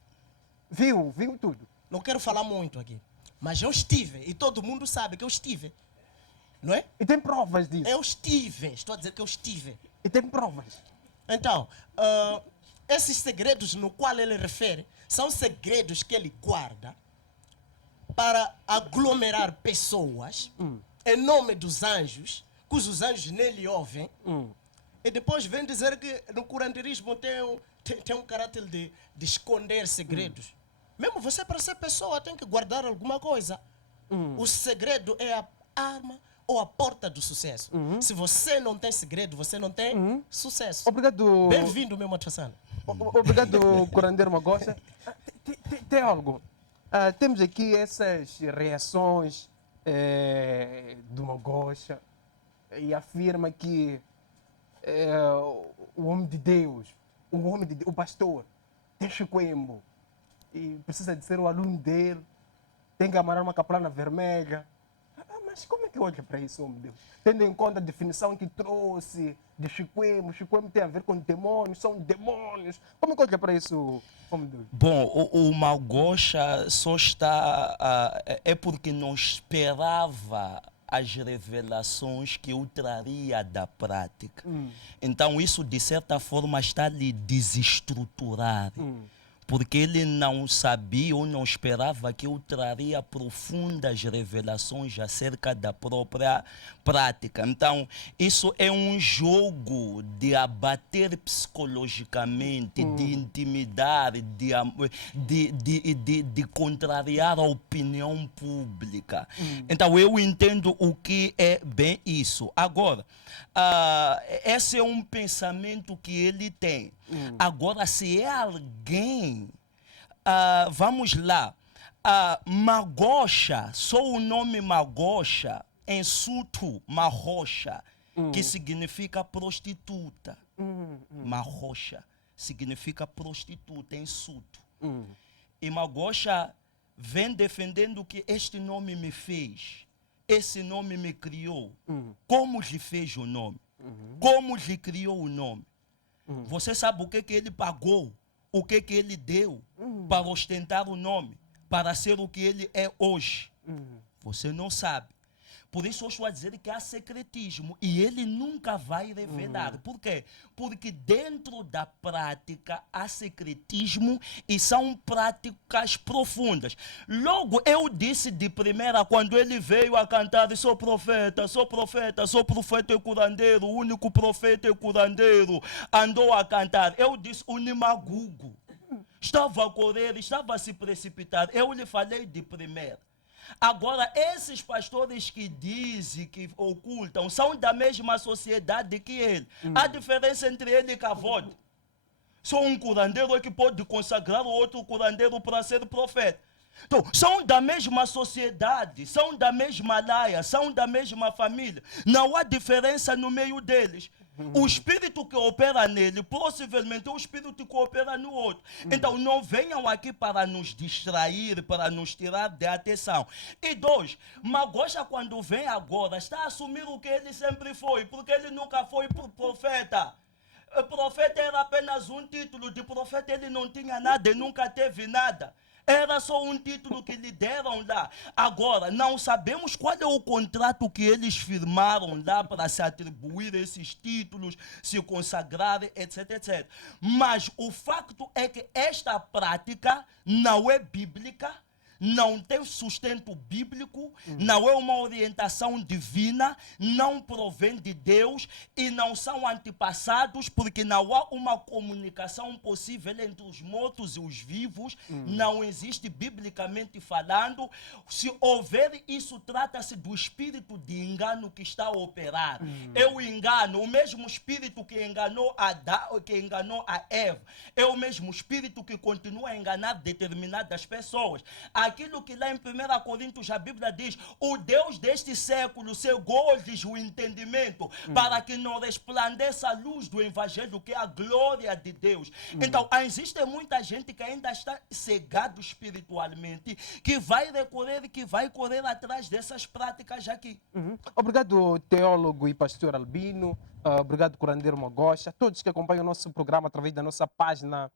Viu tudo. Não quero falar muito aqui. Mas eu estive. E todo mundo sabe que eu estive. Não é? E tem provas disso. Eu estive. Estou a dizer que eu estive. E tem provas. Então, esses segredos no qual ele refere são segredos que ele guarda para aglomerar pessoas em nome dos anjos, cujos anjos nele ouvem, e depois vem dizer que no curandeirismo tem um caráter de esconder segredos. Mesmo você, para ser pessoa, tem que guardar alguma coisa. O segredo é a arma ou a porta do sucesso. Se você não tem segredo, você não tem sucesso. Obrigado. Bem-vindo, meu Matassana. Obrigado, curandeiro Magocha. Tem algo. Temos aqui essas reações do Magocha e afirma que o homem de Deus, o pastor, tem Chiquembo e precisa de ser o aluno dele, tem que amarrar uma caplana vermelha. Mas como é que olha para isso, homem de Deus? Tendo em conta a definição que trouxe de Chiquembo tem a ver com demônios, são demônios. Como é que olha para isso, homem de Deus? Bom, o Magocha só está... é porque não esperava as revelações que eu traria da prática. Então isso, de certa forma, está a lhe desestruturar. Porque ele não sabia ou não esperava que eu traria profundas revelações acerca da própria prática. Então, isso é um jogo de abater psicologicamente, de intimidar, de contrariar a opinião pública. Então, eu entendo o que é bem isso. Agora, esse é um pensamento que ele tem. Agora, se é alguém, vamos lá, Magocha, só o nome Magocha, em Sutu, Marrocha, que significa prostituta. Marrocha significa prostituta em Sutu. E Magosha vem defendendo que este nome me fez, esse nome me criou. Como lhe fez o nome? Como lhe criou o nome? Você sabe o que ele pagou? O que ele deu para ostentar o nome? Para ser o que ele é hoje? Você não sabe. Por isso eu estou a dizer que há secretismo e ele nunca vai revelar. Por quê? Porque dentro da prática há secretismo e são práticas profundas. Logo eu disse de primeira, quando ele veio a cantar: sou profeta, sou profeta, sou profeta e curandeiro, o único profeta e curandeiro, andou a cantar. Eu disse: o Nimagugo estava a correr, estava a se precipitar. Eu lhe falei de primeira. Agora, esses pastores que dizem, que ocultam, são da mesma sociedade que ele. A diferença entre ele e Cavode: só um curandeiro é que pode consagrar o outro curandeiro para ser profeta. Então, são da mesma sociedade, são da mesma laia, são da mesma família. Não há diferença no meio deles. O espírito que opera nele, possivelmente é o espírito que opera no outro. Então, não venham aqui para nos distrair, para nos tirar de atenção. E dois, Magosha, quando vem agora, está a assumir o que ele sempre foi, porque ele nunca foi profeta. O profeta era apenas um título, de profeta ele não tinha nada e nunca teve nada. Era só um título que lhe deram lá. Agora, não sabemos qual é o contrato que eles firmaram lá para se atribuir esses títulos, se consagrar, etc, etc. Mas o facto é que esta prática não é bíblica, não tem sustento bíblico, não é uma orientação divina, não provém de Deus e não são antepassados, porque não há uma comunicação possível entre os mortos e os vivos, não existe biblicamente falando. Se houver isso, trata-se do espírito de engano que está a operar. É o engano, o mesmo espírito que enganou a Eva, é o mesmo espírito que continua a enganar determinadas pessoas. Aquilo que lá em 1 Coríntios a Bíblia diz: o Deus deste século cegou-lhes o entendimento para que não resplandeça a luz do Evangelho, que é a glória de Deus. Então, existe muita gente que ainda está cegado espiritualmente, que vai recorrer, que vai correr atrás dessas práticas aqui. Obrigado, teólogo e pastor Albino. Obrigado, curandeiro Magosha. Todos que acompanham o nosso programa através da nossa página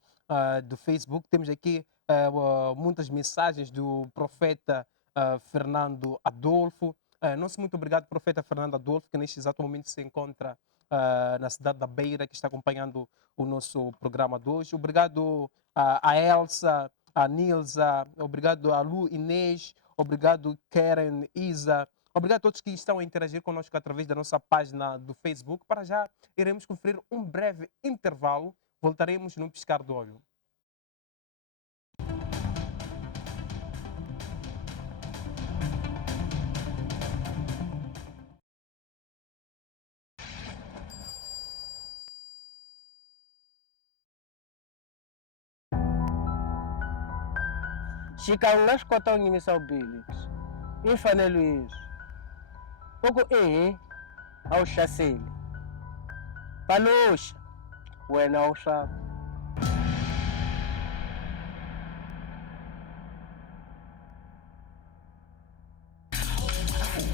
do Facebook. Temos aqui muitas mensagens do profeta Fernando Adolfo. Nosso muito obrigado, profeta Fernando Adolfo, que neste exato momento se encontra na cidade da Beira, que está acompanhando o nosso programa de hoje. Obrigado a Elsa, a Nilza, obrigado a Lu Inês, obrigado Karen, Isa. Obrigado a todos que estão a interagir conosco através da nossa página do Facebook. Para já, iremos conferir um breve intervalo. Voltaremos num piscar de olho. Chicão nas cotão em missão Bilix. Infane Luiz. Pouco ao chassi. Paluxa. Bueno, ao chá.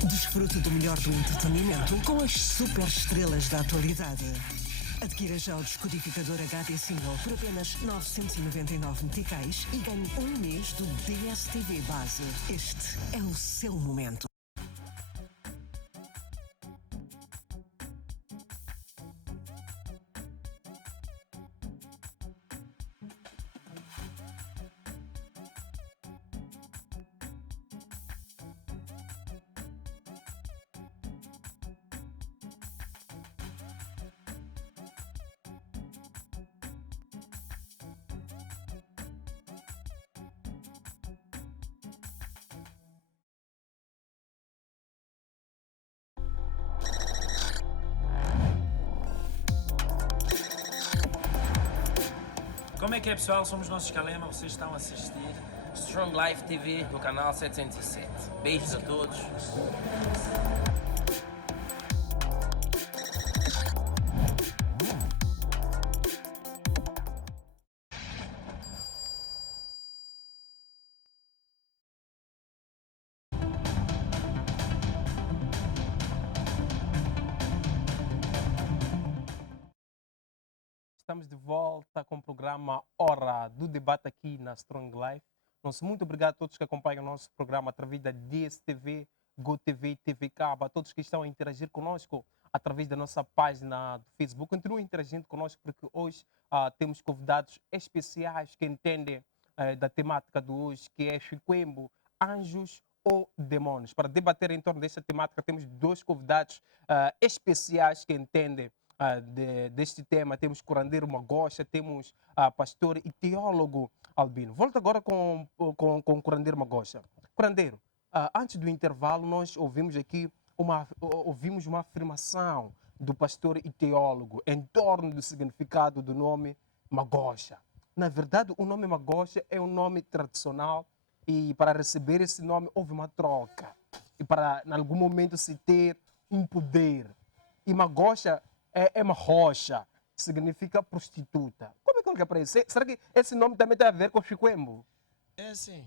Desfrute do melhor do entretenimento com as super estrelas da atualidade. Adquira já o descodificador HD Single por apenas 999 meticais e ganhe um mês do DSTV base. Este é o seu momento. Como é que é, pessoal? Somos Nossos Calema, vocês estão a assistir Strong Life TV no canal 707. Beijos a todos. estamos de volta com o programa Hora do Debate aqui na Strong Life. Nosso muito obrigado a todos que acompanham o nosso programa através da DSTV, GoTV, TV Cabo, a todos que estão a interagir conosco através da nossa página do Facebook. Continuem interagindo conosco porque hoje temos convidados especiais que entendem da temática de hoje, que é Chiquembo, anjos ou demônios. Para debater em torno desta temática, temos dois convidados especiais que entendem deste tema. Temos Curandeiro Magosha, temos pastor e teólogo Albino. Volto agora com Curandeiro Magosha. Curandeiro, antes do intervalo, nós ouvimos aqui uma afirmação do pastor e teólogo em torno do significado do nome Magosha. Na verdade, o nome Magosha é um nome tradicional e para receber esse nome houve uma troca. E para, em algum momento, se ter um poder. E Magosha é uma rocha, significa prostituta. Como é que é para isso? Será que esse nome também tem a ver com Chiquembo? É assim.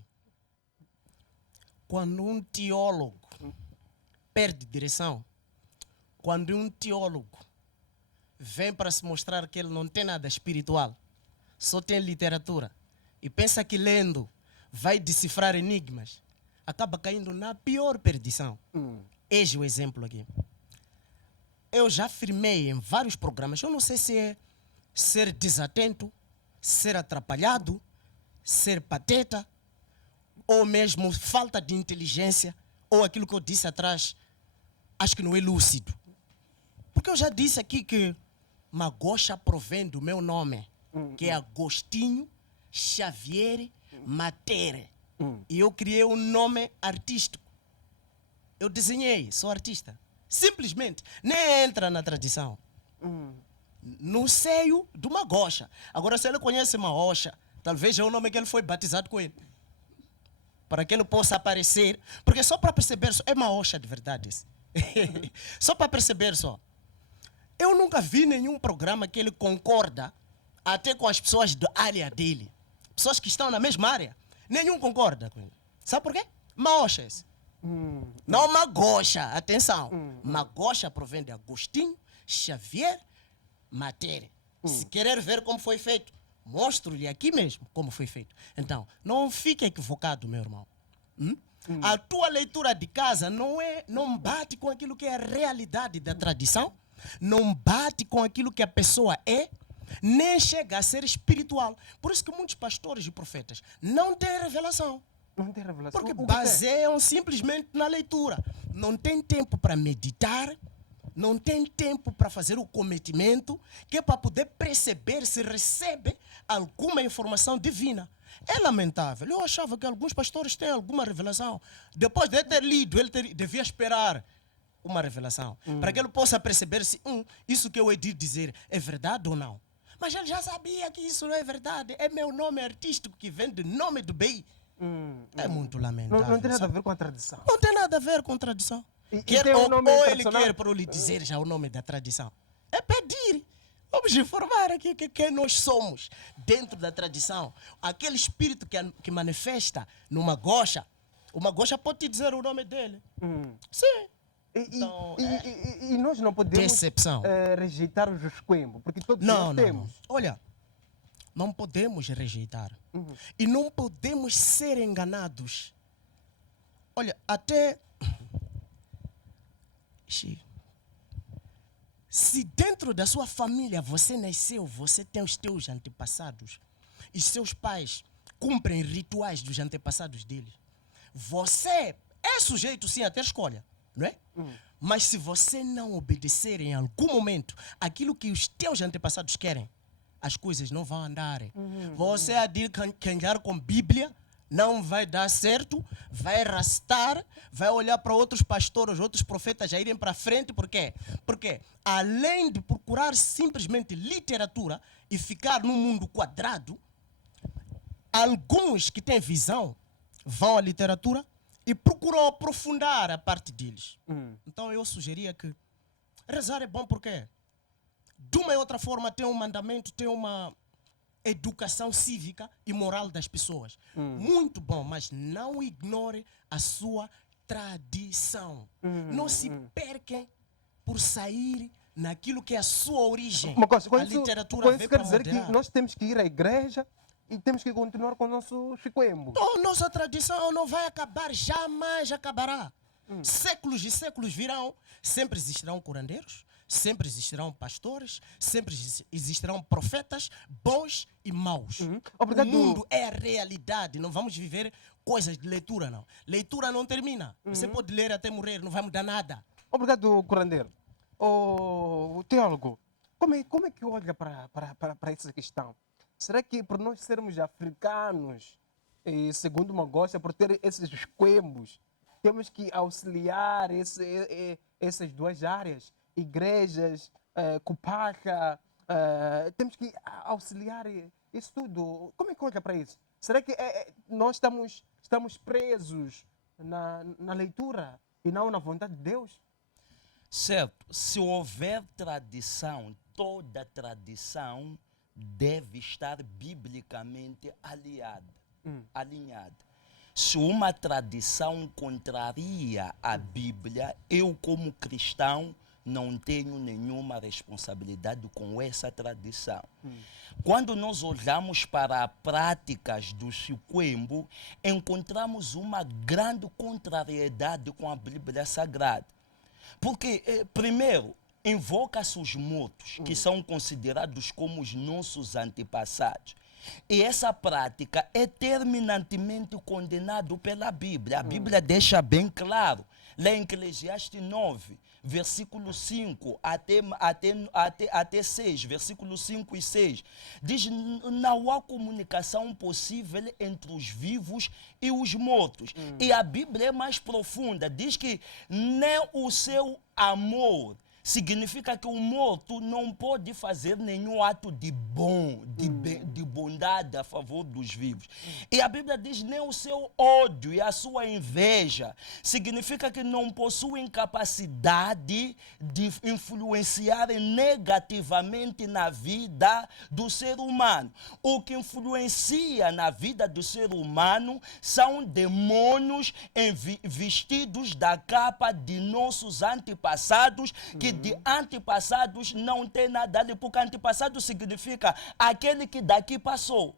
Quando um teólogo perde direção, quando um teólogo vem para se mostrar que ele não tem nada espiritual, só tem literatura, e pensa que lendo vai decifrar enigmas, acaba caindo na pior perdição. Eis o exemplo aqui. Eu já afirmei em vários programas, eu não sei se é ser desatento, ser atrapalhado, ser pateta, ou mesmo falta de inteligência, ou aquilo que eu disse atrás, acho que não é lúcido. Porque eu já disse aqui que Magosha provém do meu nome, que é Agostinho Xavier Matere. E eu criei um nome artístico. Eu desenhei, sou artista. Simplesmente, nem entra na tradição. No seio do Magosha. Agora, se ele conhece Magosha, talvez é o nome que ele foi batizado com ele. Para que ele possa aparecer. Porque só para perceber, é Magosha de verdade esse. Só para perceber só. Eu nunca vi nenhum programa que ele concorda até com as pessoas da área dele. Pessoas que estão na mesma área. Nenhum concorda com ele. Sabe por quê? Magosha esse. Não Magosha, atenção. Magosha provém de Agostinho Xavier Matere. Se querer ver como foi feito, mostro-lhe aqui mesmo como foi feito. Então, não fique equivocado, meu irmão. A tua leitura de casa não bate com aquilo que é a realidade da tradição, não bate com aquilo que a pessoa é, nem chega a ser espiritual. Por isso que muitos pastores e profetas não têm revelação. Não tem revelação. Porque baseiam simplesmente na leitura. Não tem tempo para meditar, não tem tempo para fazer o cometimento, que é para poder perceber se recebe alguma informação divina. É lamentável. Eu achava que alguns pastores têm alguma revelação. Depois de ter lido, ele devia esperar uma revelação, para que ele possa perceber se isso que eu hei de dizer é verdade ou não. Mas ele já sabia que isso não é verdade. É meu nome artístico que vem do nome do bem. É muito lamentável. Não tem nada a ver com a tradição. Não tem nada a ver com a tradição. Ou ele quer para eu lhe dizer já o nome da tradição. É pedir. Vamos informar aqui quem nós somos dentro da tradição. Aquele espírito que manifesta no Magosha, o Magosha pode te dizer o nome dele. Sim. Então, e nós não podemos rejeitar o Chiquembo, porque todos nós temos. Olha, não podemos rejeitar. E não podemos ser enganados. Olha, até... Se dentro da sua família você nasceu, você tem os teus antepassados, e seus pais cumprem rituais dos antepassados deles, você é sujeito sim a ter escolha, não é? Mas se você não obedecer em algum momento aquilo que os teus antepassados querem, as coisas não vão andar. Você há de canjar com Bíblia, não vai dar certo, vai arrastar, vai olhar para outros pastores, outros profetas a irem para frente. Por quê? Porque além de procurar simplesmente literatura e ficar num mundo quadrado, alguns que têm visão vão à literatura e procuram aprofundar a parte deles. Então eu sugeria que rezar é bom porque de uma e outra forma tem um mandamento, tem uma educação cívica e moral das pessoas. Muito bom, mas não ignore a sua tradição. Não se percam por sair naquilo que é a sua origem. Uma coisa, a literatura com veio isso quer para dizer que moderar. nós temos que ir à igreja e temos que continuar com o nosso chicoembo. Então, nossa tradição não vai acabar, jamais acabará. Séculos e séculos virão, sempre existirão curandeiros, sempre existirão pastores, sempre existirão profetas bons e maus. Obrigado. O mundo é a realidade, não vamos viver coisas de leitura, não. Leitura não termina. Você pode ler até morrer, não vai mudar nada. Obrigado, curandeiro. O teólogo, como é que olha para essa questão? Será que por nós sermos africanos, e segundo Magosta, por ter esses coembos, temos que auxiliar essas duas áreas, igrejas, Cupaca, temos que auxiliar isso tudo? Como é que olha para isso? Será que nós estamos presos na leitura e não na vontade de Deus? Certo, se houver tradição, toda tradição deve estar biblicamente alinhada. Se uma tradição contraria a Bíblia, eu como cristão não tenho nenhuma responsabilidade com essa tradição. Quando nós olhamos para as práticas do chicoembo, encontramos uma grande contrariedade com a Bíblia Sagrada. Porque, primeiro, invoca-se os mortos, que são considerados como os nossos antepassados. E essa prática é terminantemente condenada pela Bíblia. A Bíblia deixa bem claro, lá em Eclesiastes 9, versículo 5 até 6, versículo 5 e 6, diz: não há comunicação possível entre os vivos e os mortos. E a Bíblia é mais profunda, diz que nem o seu amor significa que o morto não pode fazer nenhum ato de de bondade a favor dos vivos. E a Bíblia diz nem o seu ódio e a sua inveja significa que não possuem capacidade de influenciar negativamente na vida do ser humano. O que influencia na vida do ser humano são demônios vestidos da capa de nossos antepassados, que de antepassados não tem nada ali, porque antepassado significa aquele que daqui passou.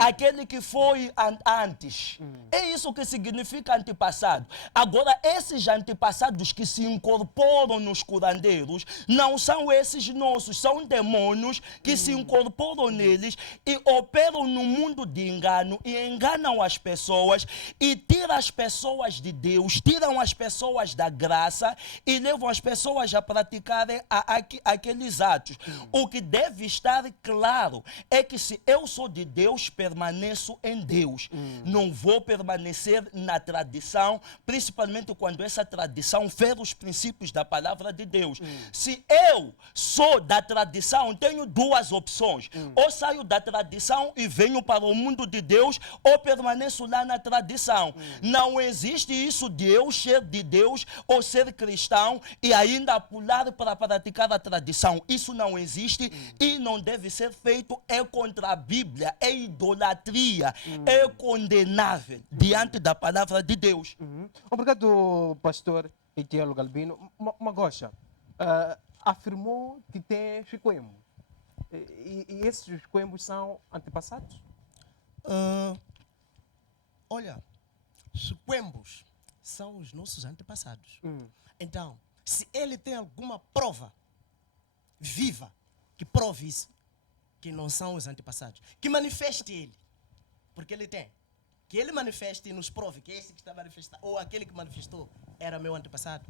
Aquele que foi antes. É isso que significa antepassado. Agora, esses antepassados que se incorporam nos curandeiros não são esses nossos, são demônios que se incorporam neles e operam no mundo de engano e enganam as pessoas e tiram as pessoas de Deus, tiram as pessoas da graça e levam as pessoas a praticarem aqueles atos. O que deve estar claro é que se eu sou de Deus, permaneço em Deus. Não vou permanecer na tradição, principalmente quando essa tradição fere os princípios da palavra de Deus. Se eu sou da tradição, tenho duas opções. Ou saio da tradição e venho para o mundo de Deus, ou permaneço lá na tradição. Não existe isso de eu ser de Deus ou ser cristão e ainda pular para praticar a tradição. Isso não existe e não deve ser feito. É contra a Bíblia, é idolatria, é condenável diante da palavra de Deus. Obrigado, pastor e teólogo Albino. Magocha afirmou que tem chicoembo. E esses chicoembos são antepassados? Olha, chicoembos são os nossos antepassados. Então, se ele tem alguma prova viva que prove isso, que não são os antepassados, que manifeste ele, porque ele tem, que ele manifeste e nos prove que esse que está manifestando, ou aquele que manifestou, era meu antepassado.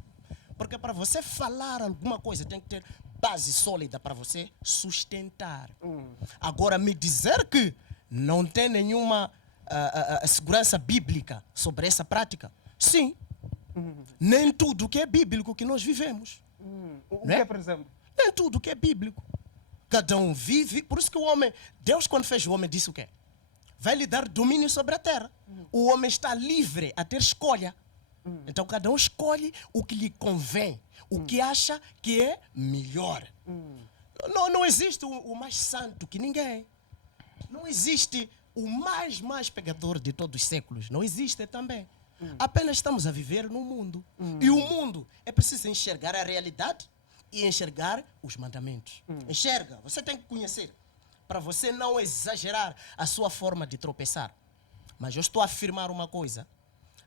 Porque para você falar alguma coisa, tem que ter base sólida para você sustentar. Agora, me dizer que não tem nenhuma segurança bíblica sobre essa prática, sim. Nem tudo que é bíblico que nós vivemos. O que é, por exemplo? Nem tudo que é bíblico. Cada um vive, por isso que o homem, Deus quando fez o homem disse o quê? Vai lhe dar domínio sobre a terra. O homem está livre a ter escolha. Então cada um escolhe o que lhe convém, o que acha que é melhor. Não existe o mais santo que ninguém. Não existe o mais pecador de todos os séculos. Não existe também. Apenas estamos a viver no mundo. E o mundo é preciso enxergar a realidade, e enxergar os mandamentos. Enxerga, você tem que conhecer, para você não exagerar a sua forma de tropeçar. Mas eu estou a afirmar uma coisa: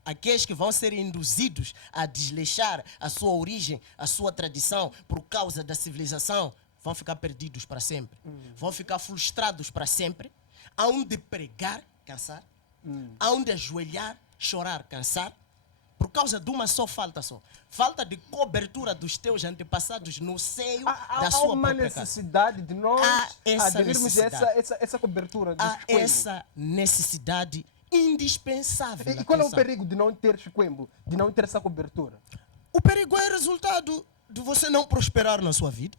aqueles que vão ser induzidos a desleixar a sua origem, a sua tradição, por causa da civilização, vão ficar perdidos para sempre. Vão ficar frustrados para sempre. Hão de pregar, cansar. Hão de ajoelhar, chorar, cansar. Por causa de uma só falta só. Falta de cobertura dos teus antepassados no seio da sua uma própria casa. necessidade de nós aderirmos a essa cobertura dos Há chiquembos. essa necessidade indispensável. E qual é o atenção. perigo de não ter chiquembo, de não ter essa cobertura? O perigo é resultado de você não prosperar na sua vida,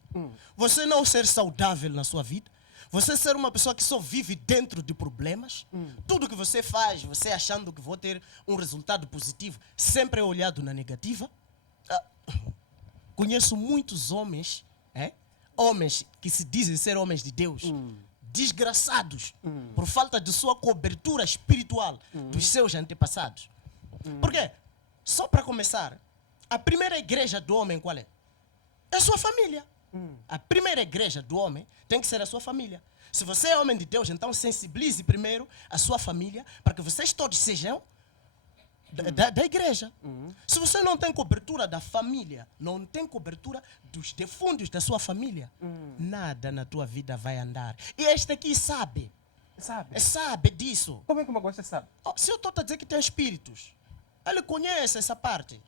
você não ser saudável na sua vida, você ser uma pessoa que só vive dentro de problemas. Tudo que você faz, você achando que vou ter um resultado positivo, sempre é olhado na negativa. Conheço muitos homens, homens que se dizem ser homens de Deus, desgraçados por falta de sua cobertura espiritual dos seus antepassados. Por quê? Só para começar, a primeira igreja do homem qual é? É a sua família. A primeira igreja do homem tem que ser a sua família. Se você é homem de Deus, então sensibilize primeiro a sua família para que vocês todos sejam da igreja. Se você não tem cobertura da família, não tem cobertura dos defuntos da sua família, nada na tua vida vai andar. E este aqui sabe. Sabe disso. Como é que uma coisa sabe? Se eu estou a dizer que tem espíritos, ele conhece essa parte.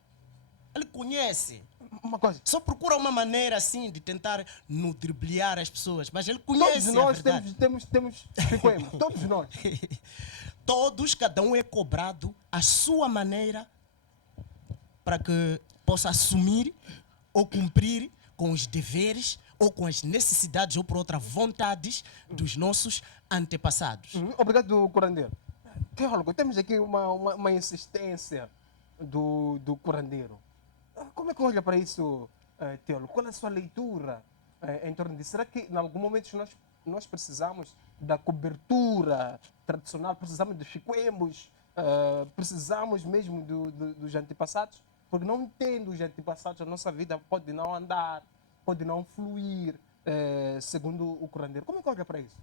Ele conhece. Uma coisa. Só procura uma maneira assim de tentar nutribliar as pessoas, mas ele conhece. Todos nós a verdade. temos chiquembo, todos nós. Todos, cada um é cobrado à sua maneira para que possa assumir ou cumprir com os deveres ou com as necessidades ou por outra vontades dos nossos antepassados. Obrigado, curandeiro. Teólogo, temos aqui uma insistência do curandeiro. Como é que olha para isso, teólogo? Qual é a sua leitura em torno disso? Será que em algum momento nós precisamos da cobertura tradicional, precisamos dos chiquembos, precisamos mesmo dos antepassados? Porque não tendo os antepassados, a nossa vida pode não andar, pode não fluir, segundo o curandeiro. Como é que olha para isso?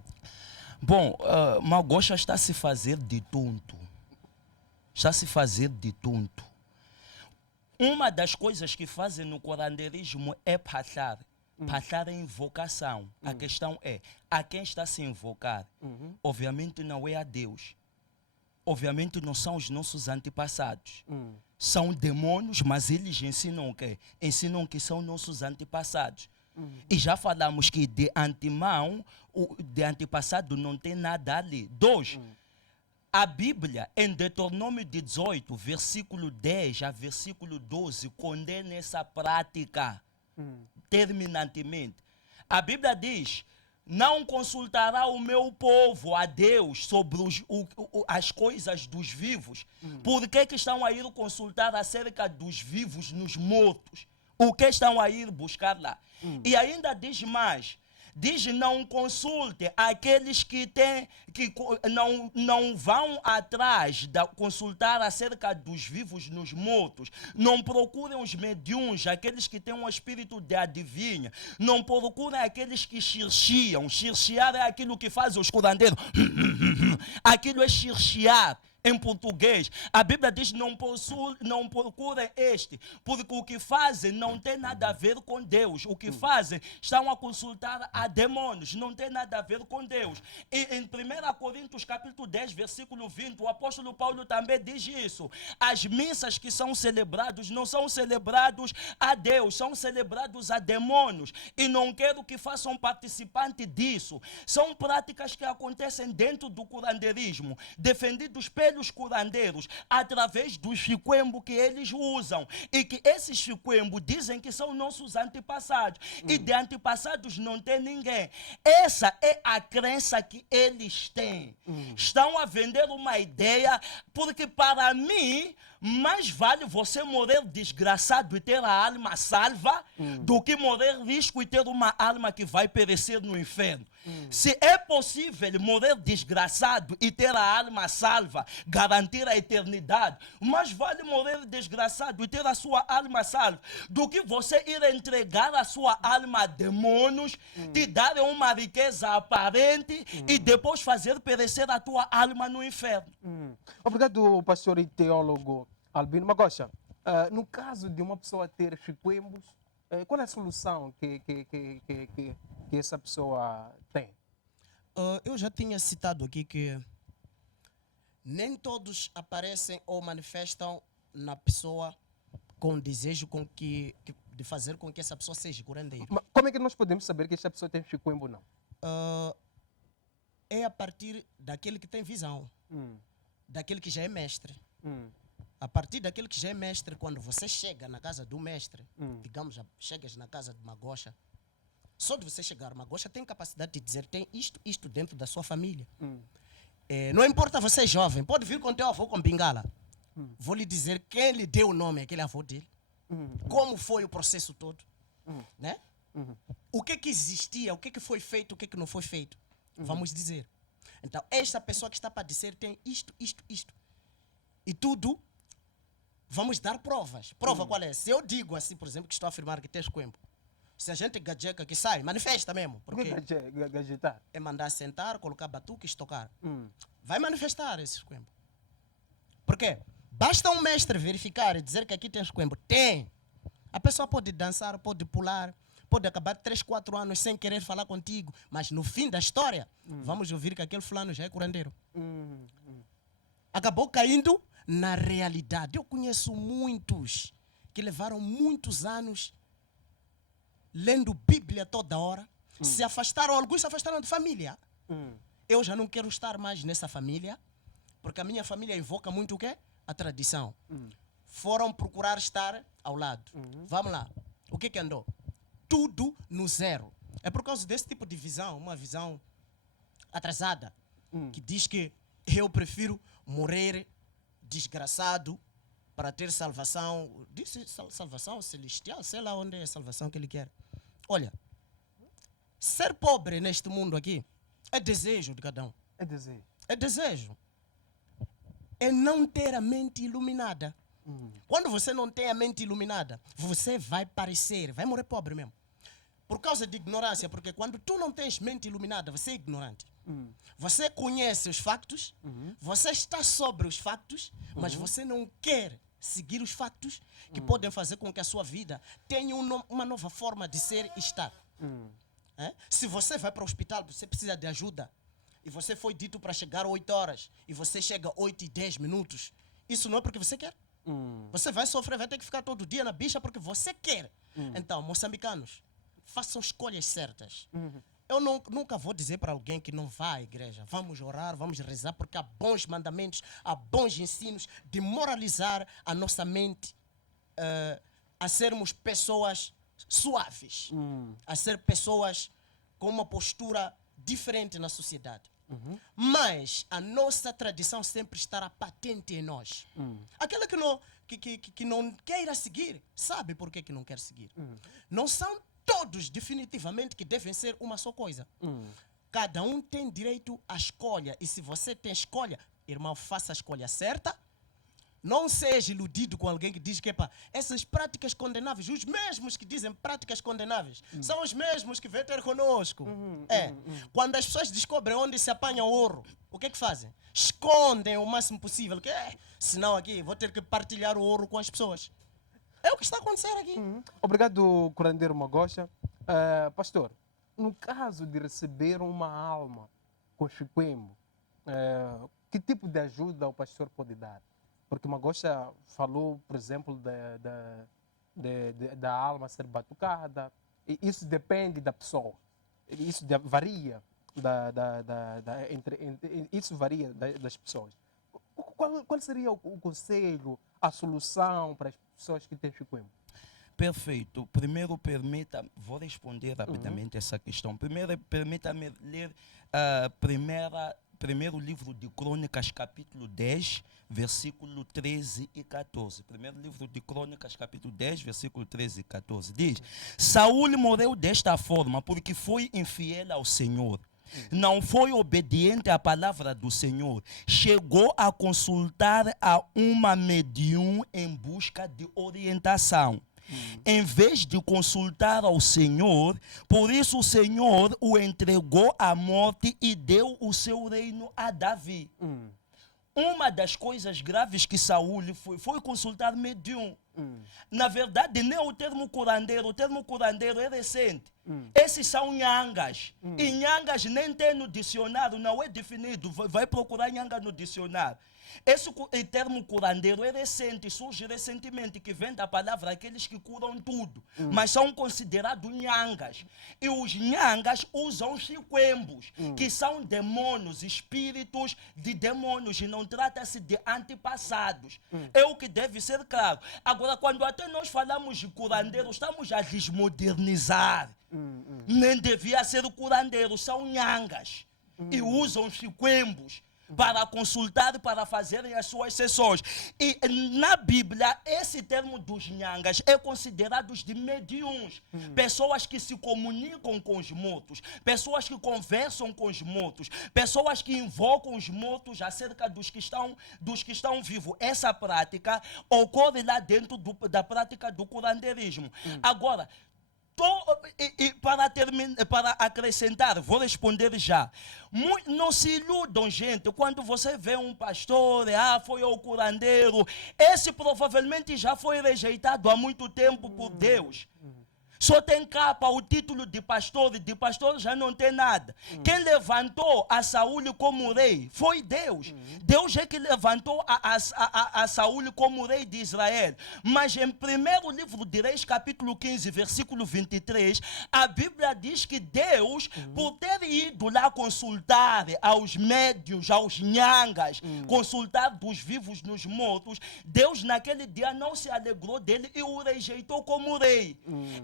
Bom, Malgocha está a se fazer de tonto. Está a se fazer de tonto. Uma das coisas que fazem no curandeirismo é passar. Passar é invocação. A questão é, a quem está a se invocar? Obviamente não é a Deus. Obviamente não são os nossos antepassados. São demônios, mas eles ensinam o quê? Ensinam que são nossos antepassados. E já falamos que de antemão, de antepassado não tem nada ali. 2. A Bíblia, em Deuteronômio 18, versículo 10 a versículo 12, condena essa prática terminantemente. A Bíblia diz: não consultará o meu povo a Deus sobre as coisas dos vivos. Por que estão a ir consultar acerca dos vivos nos mortos? O que estão a ir buscar lá? E ainda diz mais. Diz: não consulte aqueles que não vão atrás de consultar acerca dos vivos nos mortos. Não procurem os mediuns, aqueles que têm um espírito de adivinha. Não procurem aqueles que xirxiam. Xirxiar é aquilo que faz os curandeiros. Aquilo é xirxiar. Em português, a Bíblia diz: não procurem este, porque o que fazem não tem nada a ver com Deus. O que fazem, estão a consultar a demônios, não tem nada a ver com Deus. E em 1 Coríntios capítulo 10, versículo 20, o apóstolo Paulo também diz isso. As missas que são celebradas não são celebradas a Deus, são celebrados a demônios. E não quero que façam participante disso. São práticas que acontecem dentro do curandeirismo, defendidos pelos curandeiros, através do chiquembo que eles usam. E que esses chiquembo dizem que são nossos antepassados. E de antepassados não tem ninguém. Essa é a crença que eles têm. Estão a vender uma ideia, porque para mim, mais vale você morrer desgraçado e ter a alma salva do que morrer risco e ter uma alma que vai perecer no inferno. Se é possível morrer desgraçado e ter a alma salva, garantir a eternidade, mais vale morrer desgraçado e ter a sua alma salva do que você ir entregar a sua alma a demônios, te darem uma riqueza aparente e depois fazer perecer a tua alma no inferno. Obrigado, pastor e teólogo Albino Magosha. No caso de uma pessoa ter chiquembos, qual é a solução que essa pessoa tem? Eu já tinha citado aqui que nem todos aparecem ou manifestam na pessoa com desejo de fazer com que essa pessoa seja curandeira. Mas como é que nós podemos saber que esta pessoa tem chiquembo ou não? É a partir daquele que tem visão, daquele que já é mestre. A partir daquele que já é mestre, quando você chega na casa do mestre, digamos, chegas na casa de Magosha, só de você chegar, Magosha tem capacidade de dizer, tem isto dentro da sua família. Não importa você jovem, pode vir com teu avô com bengala. Vou lhe dizer quem lhe deu o nome, aquele avô dele. Como foi o processo todo. Né? O que existia, o que foi feito, o que não foi feito. Vamos dizer. Então, esta pessoa que está para dizer tem isto. E tudo, vamos dar provas. Prova qual é? Se eu digo assim, por exemplo, que estou a afirmar que tens coembo, se a gente gajeca que sai, manifesta mesmo. Porque gajetar? É mandar sentar, colocar batuque e estocar. Vai manifestar esses coembos. Por quê? Basta um mestre verificar e dizer que aqui tens coembo. Tem. A pessoa pode dançar, pode pular, pode acabar 3, 4 anos sem querer falar contigo, mas no fim da história, vamos ouvir que aquele fulano já é curandeiro. Acabou caindo na realidade. Eu conheço muitos que levaram muitos anos lendo Bíblia toda hora, se afastaram, alguns se afastaram de família. Eu já não quero estar mais nessa família, porque a minha família invoca muito o quê? A tradição. Foram procurar estar ao lado. Vamos lá. O que andou? Tudo no zero. É por causa desse tipo de visão, uma visão atrasada, que diz que eu prefiro morrer desgraçado para ter salvação, disse salvação celestial, sei lá onde é a salvação que ele quer. Olha, ser pobre neste mundo aqui é desejo de cada um. É desejo. É desejo. É não ter a mente iluminada. Quando você não tem a mente iluminada, você vai morrer pobre mesmo. Por causa de ignorância, porque quando tu não tens mente iluminada, você é ignorante. Você conhece os factos, você está sobre os factos, mas você não quer seguir os factos que podem fazer com que a sua vida tenha uma nova forma de ser e estar. Se você vai para o hospital, você precisa de ajuda, e você foi dito para chegar 8 horas, e você chega 8 e 10 minutos, isso não é porque você quer. Você vai sofrer, vai ter que ficar todo dia na bicha porque você quer. Então, moçambicanos, façam escolhas certas. Eu nunca vou dizer para alguém que não vá à igreja. Vamos orar, vamos rezar, porque há bons mandamentos, há bons ensinos de moralizar a nossa mente, a sermos pessoas suaves, a ser pessoas com uma postura diferente na sociedade. Mas a nossa tradição sempre estará patente em nós. Aquela que não queira seguir, sabe por que não quer seguir. Não são todos definitivamente que devem ser uma só coisa. Cada um tem direito à escolha. E se você tem escolha, irmão, faça a escolha certa. Não seja iludido com alguém que diz que essas práticas condenáveis, os mesmos que dizem práticas condenáveis, são os mesmos que vêm ter conosco. Quando as pessoas descobrem onde se apanha o ouro, o que fazem? Escondem o máximo possível. Senão aqui vou ter que partilhar o ouro com as pessoas. É o que está acontecendo aqui. Obrigado, curandeiro Magosha. Pastor, no caso de receber uma alma com chiquembo, que tipo de ajuda o pastor pode dar? Porque Magosha falou, por exemplo, da alma ser batucada. E isso depende da pessoa. Isso varia isso varia das pessoas. Qual seria o conselho, a solução para as pessoas que têm chiquembo? Perfeito. Primeiro, vou responder rapidamente essa questão. Primeiro, permita-me ler a primeira primeiro livro de Crônicas, capítulo 10, versículo 13 e 14. Primeiro livro de Crônicas, capítulo 10, versículo 13 e 14. Diz: Saúl morreu desta forma porque foi infiel ao Senhor. Não foi obediente à palavra do Senhor. Chegou a consultar a uma médium em busca de orientação. Em vez de consultar ao Senhor, por isso o Senhor o entregou à morte e deu o seu reino a Davi. Uma das coisas graves que Saúl foi consultar médium. Na verdade, nem o termo curandeiro é recente. Esses são nhangas. E nhangas nem tem no dicionário, não é definido. Vai procurar nhanga no dicionário. Esse termo curandeiro é recente, surge recentemente, que vem da palavra aqueles que curam tudo, mas são considerados nhangas. E os nhangas usam chiquembos, que são demônios, espíritos de demônios, e não trata-se de antepassados. É o que deve ser claro. Agora, quando até nós falamos de curandeiro, estamos a desmodernizar. Nem devia ser o curandeiro, são nhangas. E usam chiquembos para consultar, para fazerem as suas sessões. E na Bíblia, esse termo dos nhangas é considerado de mediums. Pessoas que se comunicam com os mortos, pessoas que conversam com os mortos, pessoas que invocam os mortos acerca dos que estão vivos. Essa prática ocorre lá dentro da prática do curandeirismo. Agora, para acrescentar, vou responder já. Não se iludam, gente, quando você vê um pastor, foi ao curandeiro, esse provavelmente já foi rejeitado há muito tempo por Deus. Só tem capa, o título de pastor já não tem nada. Quem levantou a Saúl como rei foi Deus. Deus é que levantou a Saúl como rei de Israel. Mas em primeiro livro de Reis, capítulo 15, versículo 23, a Bíblia diz que Deus, por ter ido lá consultar aos médiuns, aos nhangas, consultar dos vivos nos mortos, Deus naquele dia não se alegrou dele e o rejeitou como rei.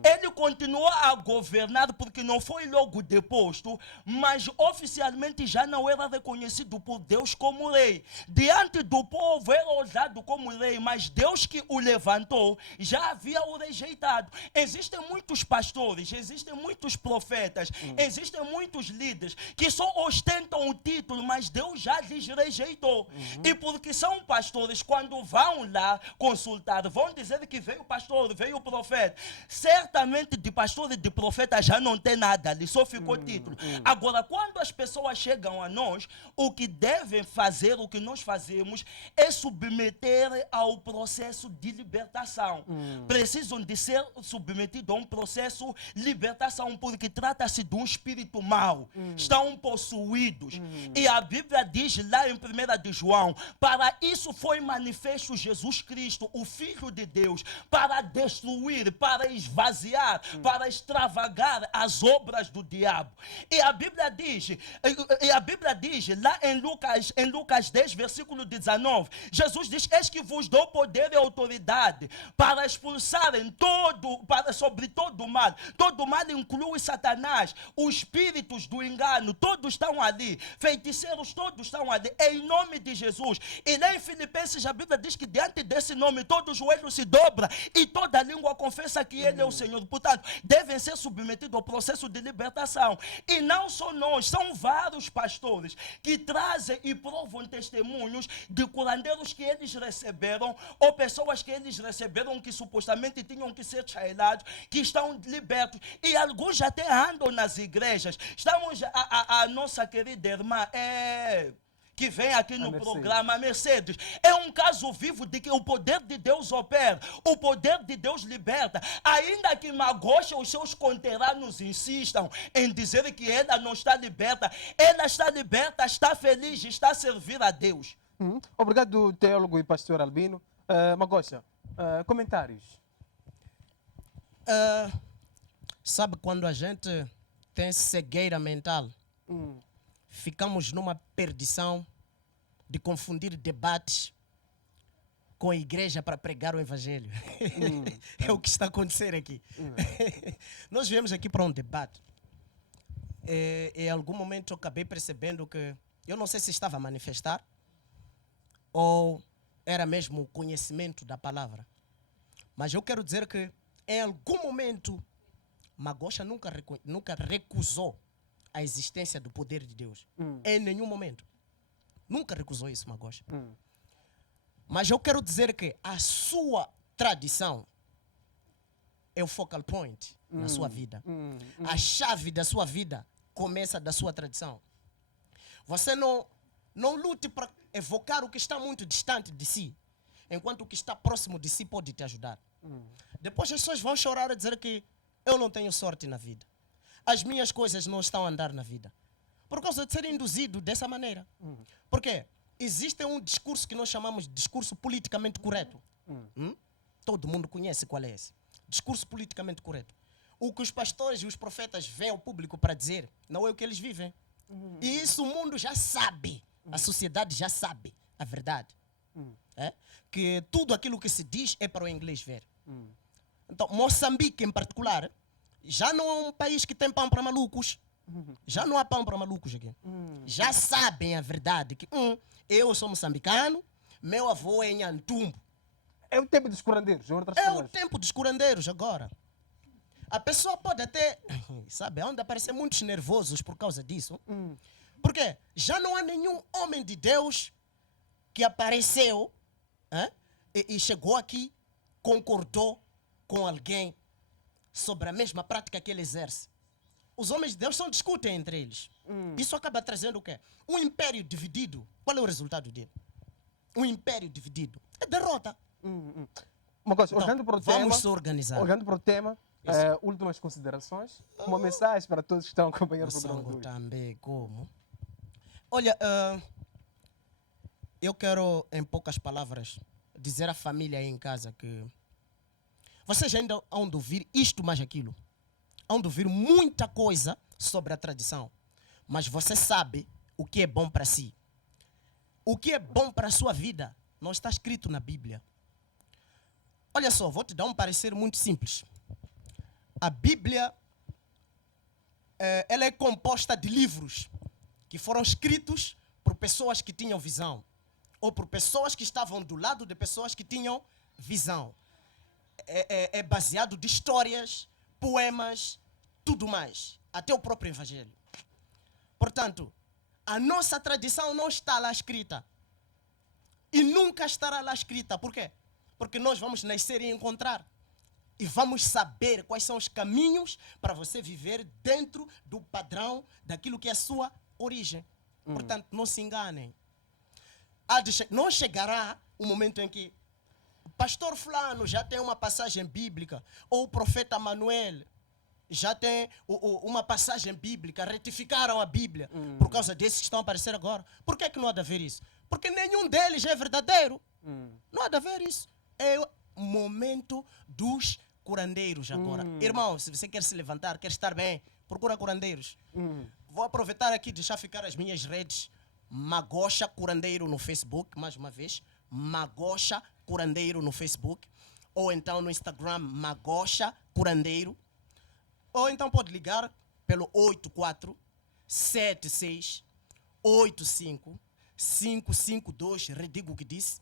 Ele continuou a governar porque não foi logo deposto, mas oficialmente já não era reconhecido por Deus como rei. Diante do povo era usado como rei, mas Deus que o levantou já havia o rejeitado. Existem muitos pastores, existem muitos profetas, existem muitos líderes que só ostentam o título, mas Deus já lhes rejeitou. E porque são pastores, quando vão lá consultar, vão dizer que veio o pastor, veio o profeta. Certamente de pastor e de profeta já não tem nada ali, só ficou título. Agora, quando as pessoas chegam a nós, o que devem fazer, o que nós fazemos, é submeter ao processo de libertação. Precisam de ser submetidos a um processo de libertação, porque trata-se de um espírito mau. Estão possuídos. E a Bíblia diz lá em 1 de João, para isso foi manifesto Jesus Cristo, o Filho de Deus, para destruir, para esvaziar, para extravagar as obras do diabo. E a Bíblia diz lá em Lucas 10, versículo 19, Jesus diz: eis que vos dou poder e autoridade para expulsarem sobre todo o mal. Todo o mal inclui Satanás, os espíritos do engano, todos estão ali, feiticeiros todos estão ali, em nome de Jesus. E lá em Filipenses a Bíblia diz que diante desse nome todo joelho se dobra e toda língua confessa que Ele é o Senhor. Portanto, devem ser submetidos ao processo de libertação. E não só nós, são vários pastores que trazem e provam testemunhos de curandeiros que eles receberam, ou pessoas que eles receberam que supostamente tinham que ser chailados, que estão libertos. E alguns até andam nas igrejas. Estamos, a nossa querida irmã, que vem aqui no programa, a Mercedes, é um caso vivo de que o poder de Deus opera, o poder de Deus liberta, ainda que Magosha, os seus conterrâneos insistam em dizer que ela não está liberta, ela está liberta, está feliz, está a servir a Deus. Obrigado, teólogo e pastor Albino. Magosha, comentários? Sabe quando a gente tem cegueira mental, ficamos numa perdição de confundir debates com a igreja para pregar o evangelho. É o que está acontecendo aqui. Nós viemos aqui para um debate. Em algum momento eu acabei percebendo que Eu não sei se estava a manifestar ou era mesmo o conhecimento da palavra. Mas eu quero dizer que em algum momento Magosha nunca recusou a existência do poder de Deus. Em nenhum momento. Nunca recusou isso, Magosha. Mas eu quero dizer que a sua tradição é o focal point na sua vida. A chave da sua vida começa da sua tradição. Você não lute para evocar o que está muito distante de si, enquanto o que está próximo de si pode te ajudar. Depois as pessoas vão chorar e dizer que eu não tenho sorte na vida. As minhas coisas não estão a andar na vida. Por causa de ser induzido dessa maneira. Por quê? Existe um discurso que nós chamamos de discurso politicamente correto. Todo mundo conhece qual é esse. Discurso politicamente correto. O que os pastores e os profetas vêm ao público para dizer não é o que eles vivem. E isso o mundo já sabe. A sociedade já sabe a verdade. É? Que tudo aquilo que se diz é para o inglês ver. Então, Moçambique em particular, já não é um país que tem pão para malucos. Já não há pão para malucos aqui. Já sabem a verdade que eu sou moçambicano, meu avô é Nhantumbo. É o tempo dos curandeiros, é o tempo dos curandeiros agora. A pessoa pode até, sabe, onde aparecer muitos nervosos por causa disso. Porque já não há nenhum homem de Deus que apareceu e chegou aqui, concordou com alguém sobre a mesma prática que ele exerce. Os homens de Deus só discutem entre eles. Isso acaba trazendo o quê? Um império dividido. Qual é o resultado dele? Um império dividido é derrota. Uma coisa, Então, olhando para o vamos tema, se organizar. Olhando para o tema, últimas considerações, uma mensagem para todos que estão acompanhando o programa de hoje. Também, como? Olha, eu quero, em poucas palavras, dizer à família aí em casa que vocês ainda hão de ouvir isto mais aquilo. Hão de ouvir muita coisa sobre a tradição. Mas você sabe o que é bom para si. O que é bom para a sua vida não está escrito na Bíblia. Olha só, vou te dar um parecer muito simples. A Bíblia ela é composta de livros que foram escritos por pessoas que tinham visão. Ou por pessoas que estavam do lado de pessoas que tinham visão. É baseado de histórias, poemas, tudo mais. Até o próprio Evangelho. Portanto, a nossa tradição não está lá escrita. E nunca estará lá escrita. Por quê? Porque nós vamos nascer e encontrar. E vamos saber quais são os caminhos para você viver dentro do padrão daquilo que é a sua origem. Portanto, não se enganem. Não chegará o momento em que o pastor fulano já tem uma passagem bíblica, ou o profeta Manuel já tem uma passagem bíblica, retificaram a Bíblia por causa desses que estão a aparecer agora. Por que é que não há de haver isso? Porque nenhum deles é verdadeiro. Não há de haver isso. É o momento dos curandeiros agora. Irmão, se você quer se levantar, quer estar bem, procura curandeiros. Vou aproveitar aqui e deixar ficar as minhas redes. Magosha Curandeiro no Facebook, mais uma vez. Magosha Curandeiro no Facebook. Ou então no Instagram, Magosha Curandeiro. Ou então pode ligar pelo 8476855552. Redigo o que disse.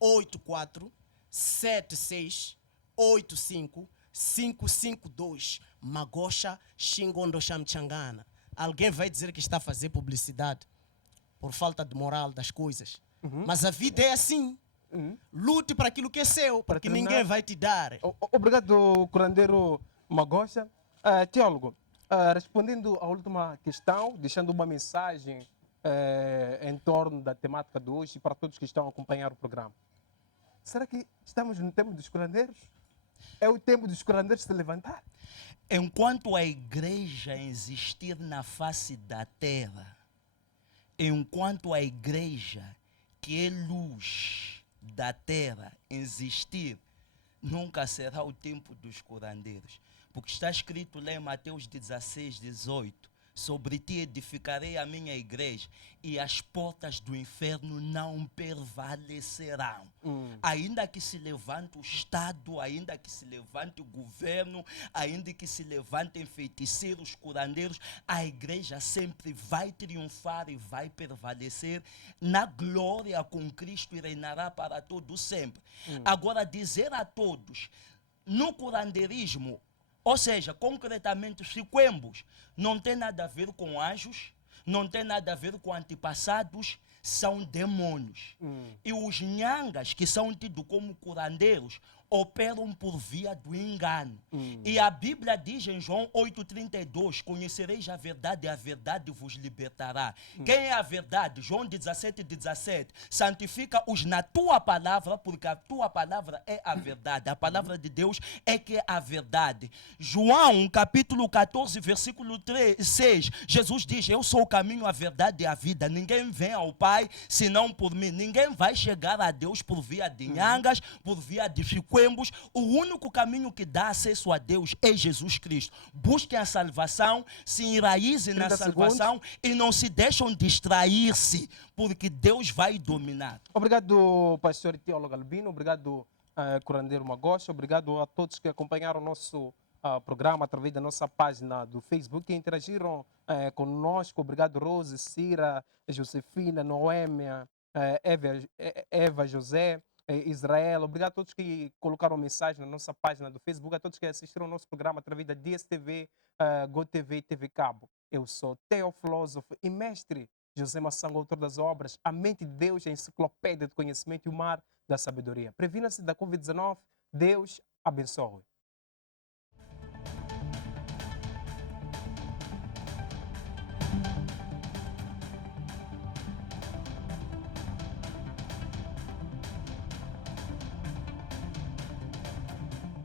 8476855552. Magosha Xingondo Chamchangana. Alguém vai dizer que está a fazer publicidade por falta de moral das coisas. Mas a vida é assim. Lute para aquilo que é seu, porque ninguém vai te dar. Obrigado, curandeiro Magosha. Teólogo, respondendo à última questão, deixando uma mensagem em torno da temática de hoje para todos que estão a acompanhar o programa. Será que estamos no tempo dos curandeiros? É o tempo dos curandeiros se levantar? Enquanto a igreja existir na face da terra, enquanto a igreja, que é luz da terra, existir, nunca será o tempo dos curandeiros. Porque está escrito lá em Mateus 16, 18, sobre ti edificarei a minha igreja e as portas do inferno não prevalecerão. Ainda que se levante o Estado, ainda que se levante o governo, ainda que se levantem feiticeiros, curandeiros, a igreja sempre vai triunfar e vai prevalecer na glória com Cristo e reinará para todo sempre. Agora, dizer a todos, no curandeirismo, ou seja, concretamente, os chiquembos não tem nada a ver com anjos, não tem nada a ver com antepassados, são demônios. E os nhangas, que são tidos como curandeiros, operam por via do engano. E a Bíblia diz em João 8,32, conhecereis a verdade vos libertará. Quem é a verdade? João 17,17, santifica-os na tua palavra, porque a tua palavra é a verdade. A palavra de Deus é que é a verdade. João, capítulo 14, versículo 6, Jesus diz, eu sou o caminho, a verdade e a vida. Ninguém vem ao Pai senão por mim. Ninguém vai chegar a Deus por via de nhangas, por via de chiquembos. O único caminho que dá acesso a Deus é Jesus Cristo. Busquem a salvação, se enraizem na salvação e não se deixam distrair-se, porque Deus vai dominar. Obrigado, pastor teólogo Albino. Obrigado, curandeiro Magosto. Obrigado a todos que acompanharam o nosso programa através da nossa página do Facebook e interagiram conosco. Obrigado, Rose, Cira, Josefina, Noêmia, Eva José, Israel. Obrigado a todos que colocaram mensagem na nossa página do Facebook, a todos que assistiram ao nosso programa através da DSTV, GoTV e TV Cabo. Eu sou teofilósofo e mestre José Massango, autor das obras A Mente de Deus, a Enciclopédia de Conhecimento e o Mar da Sabedoria. Previna-se da Covid-19. Deus abençoe.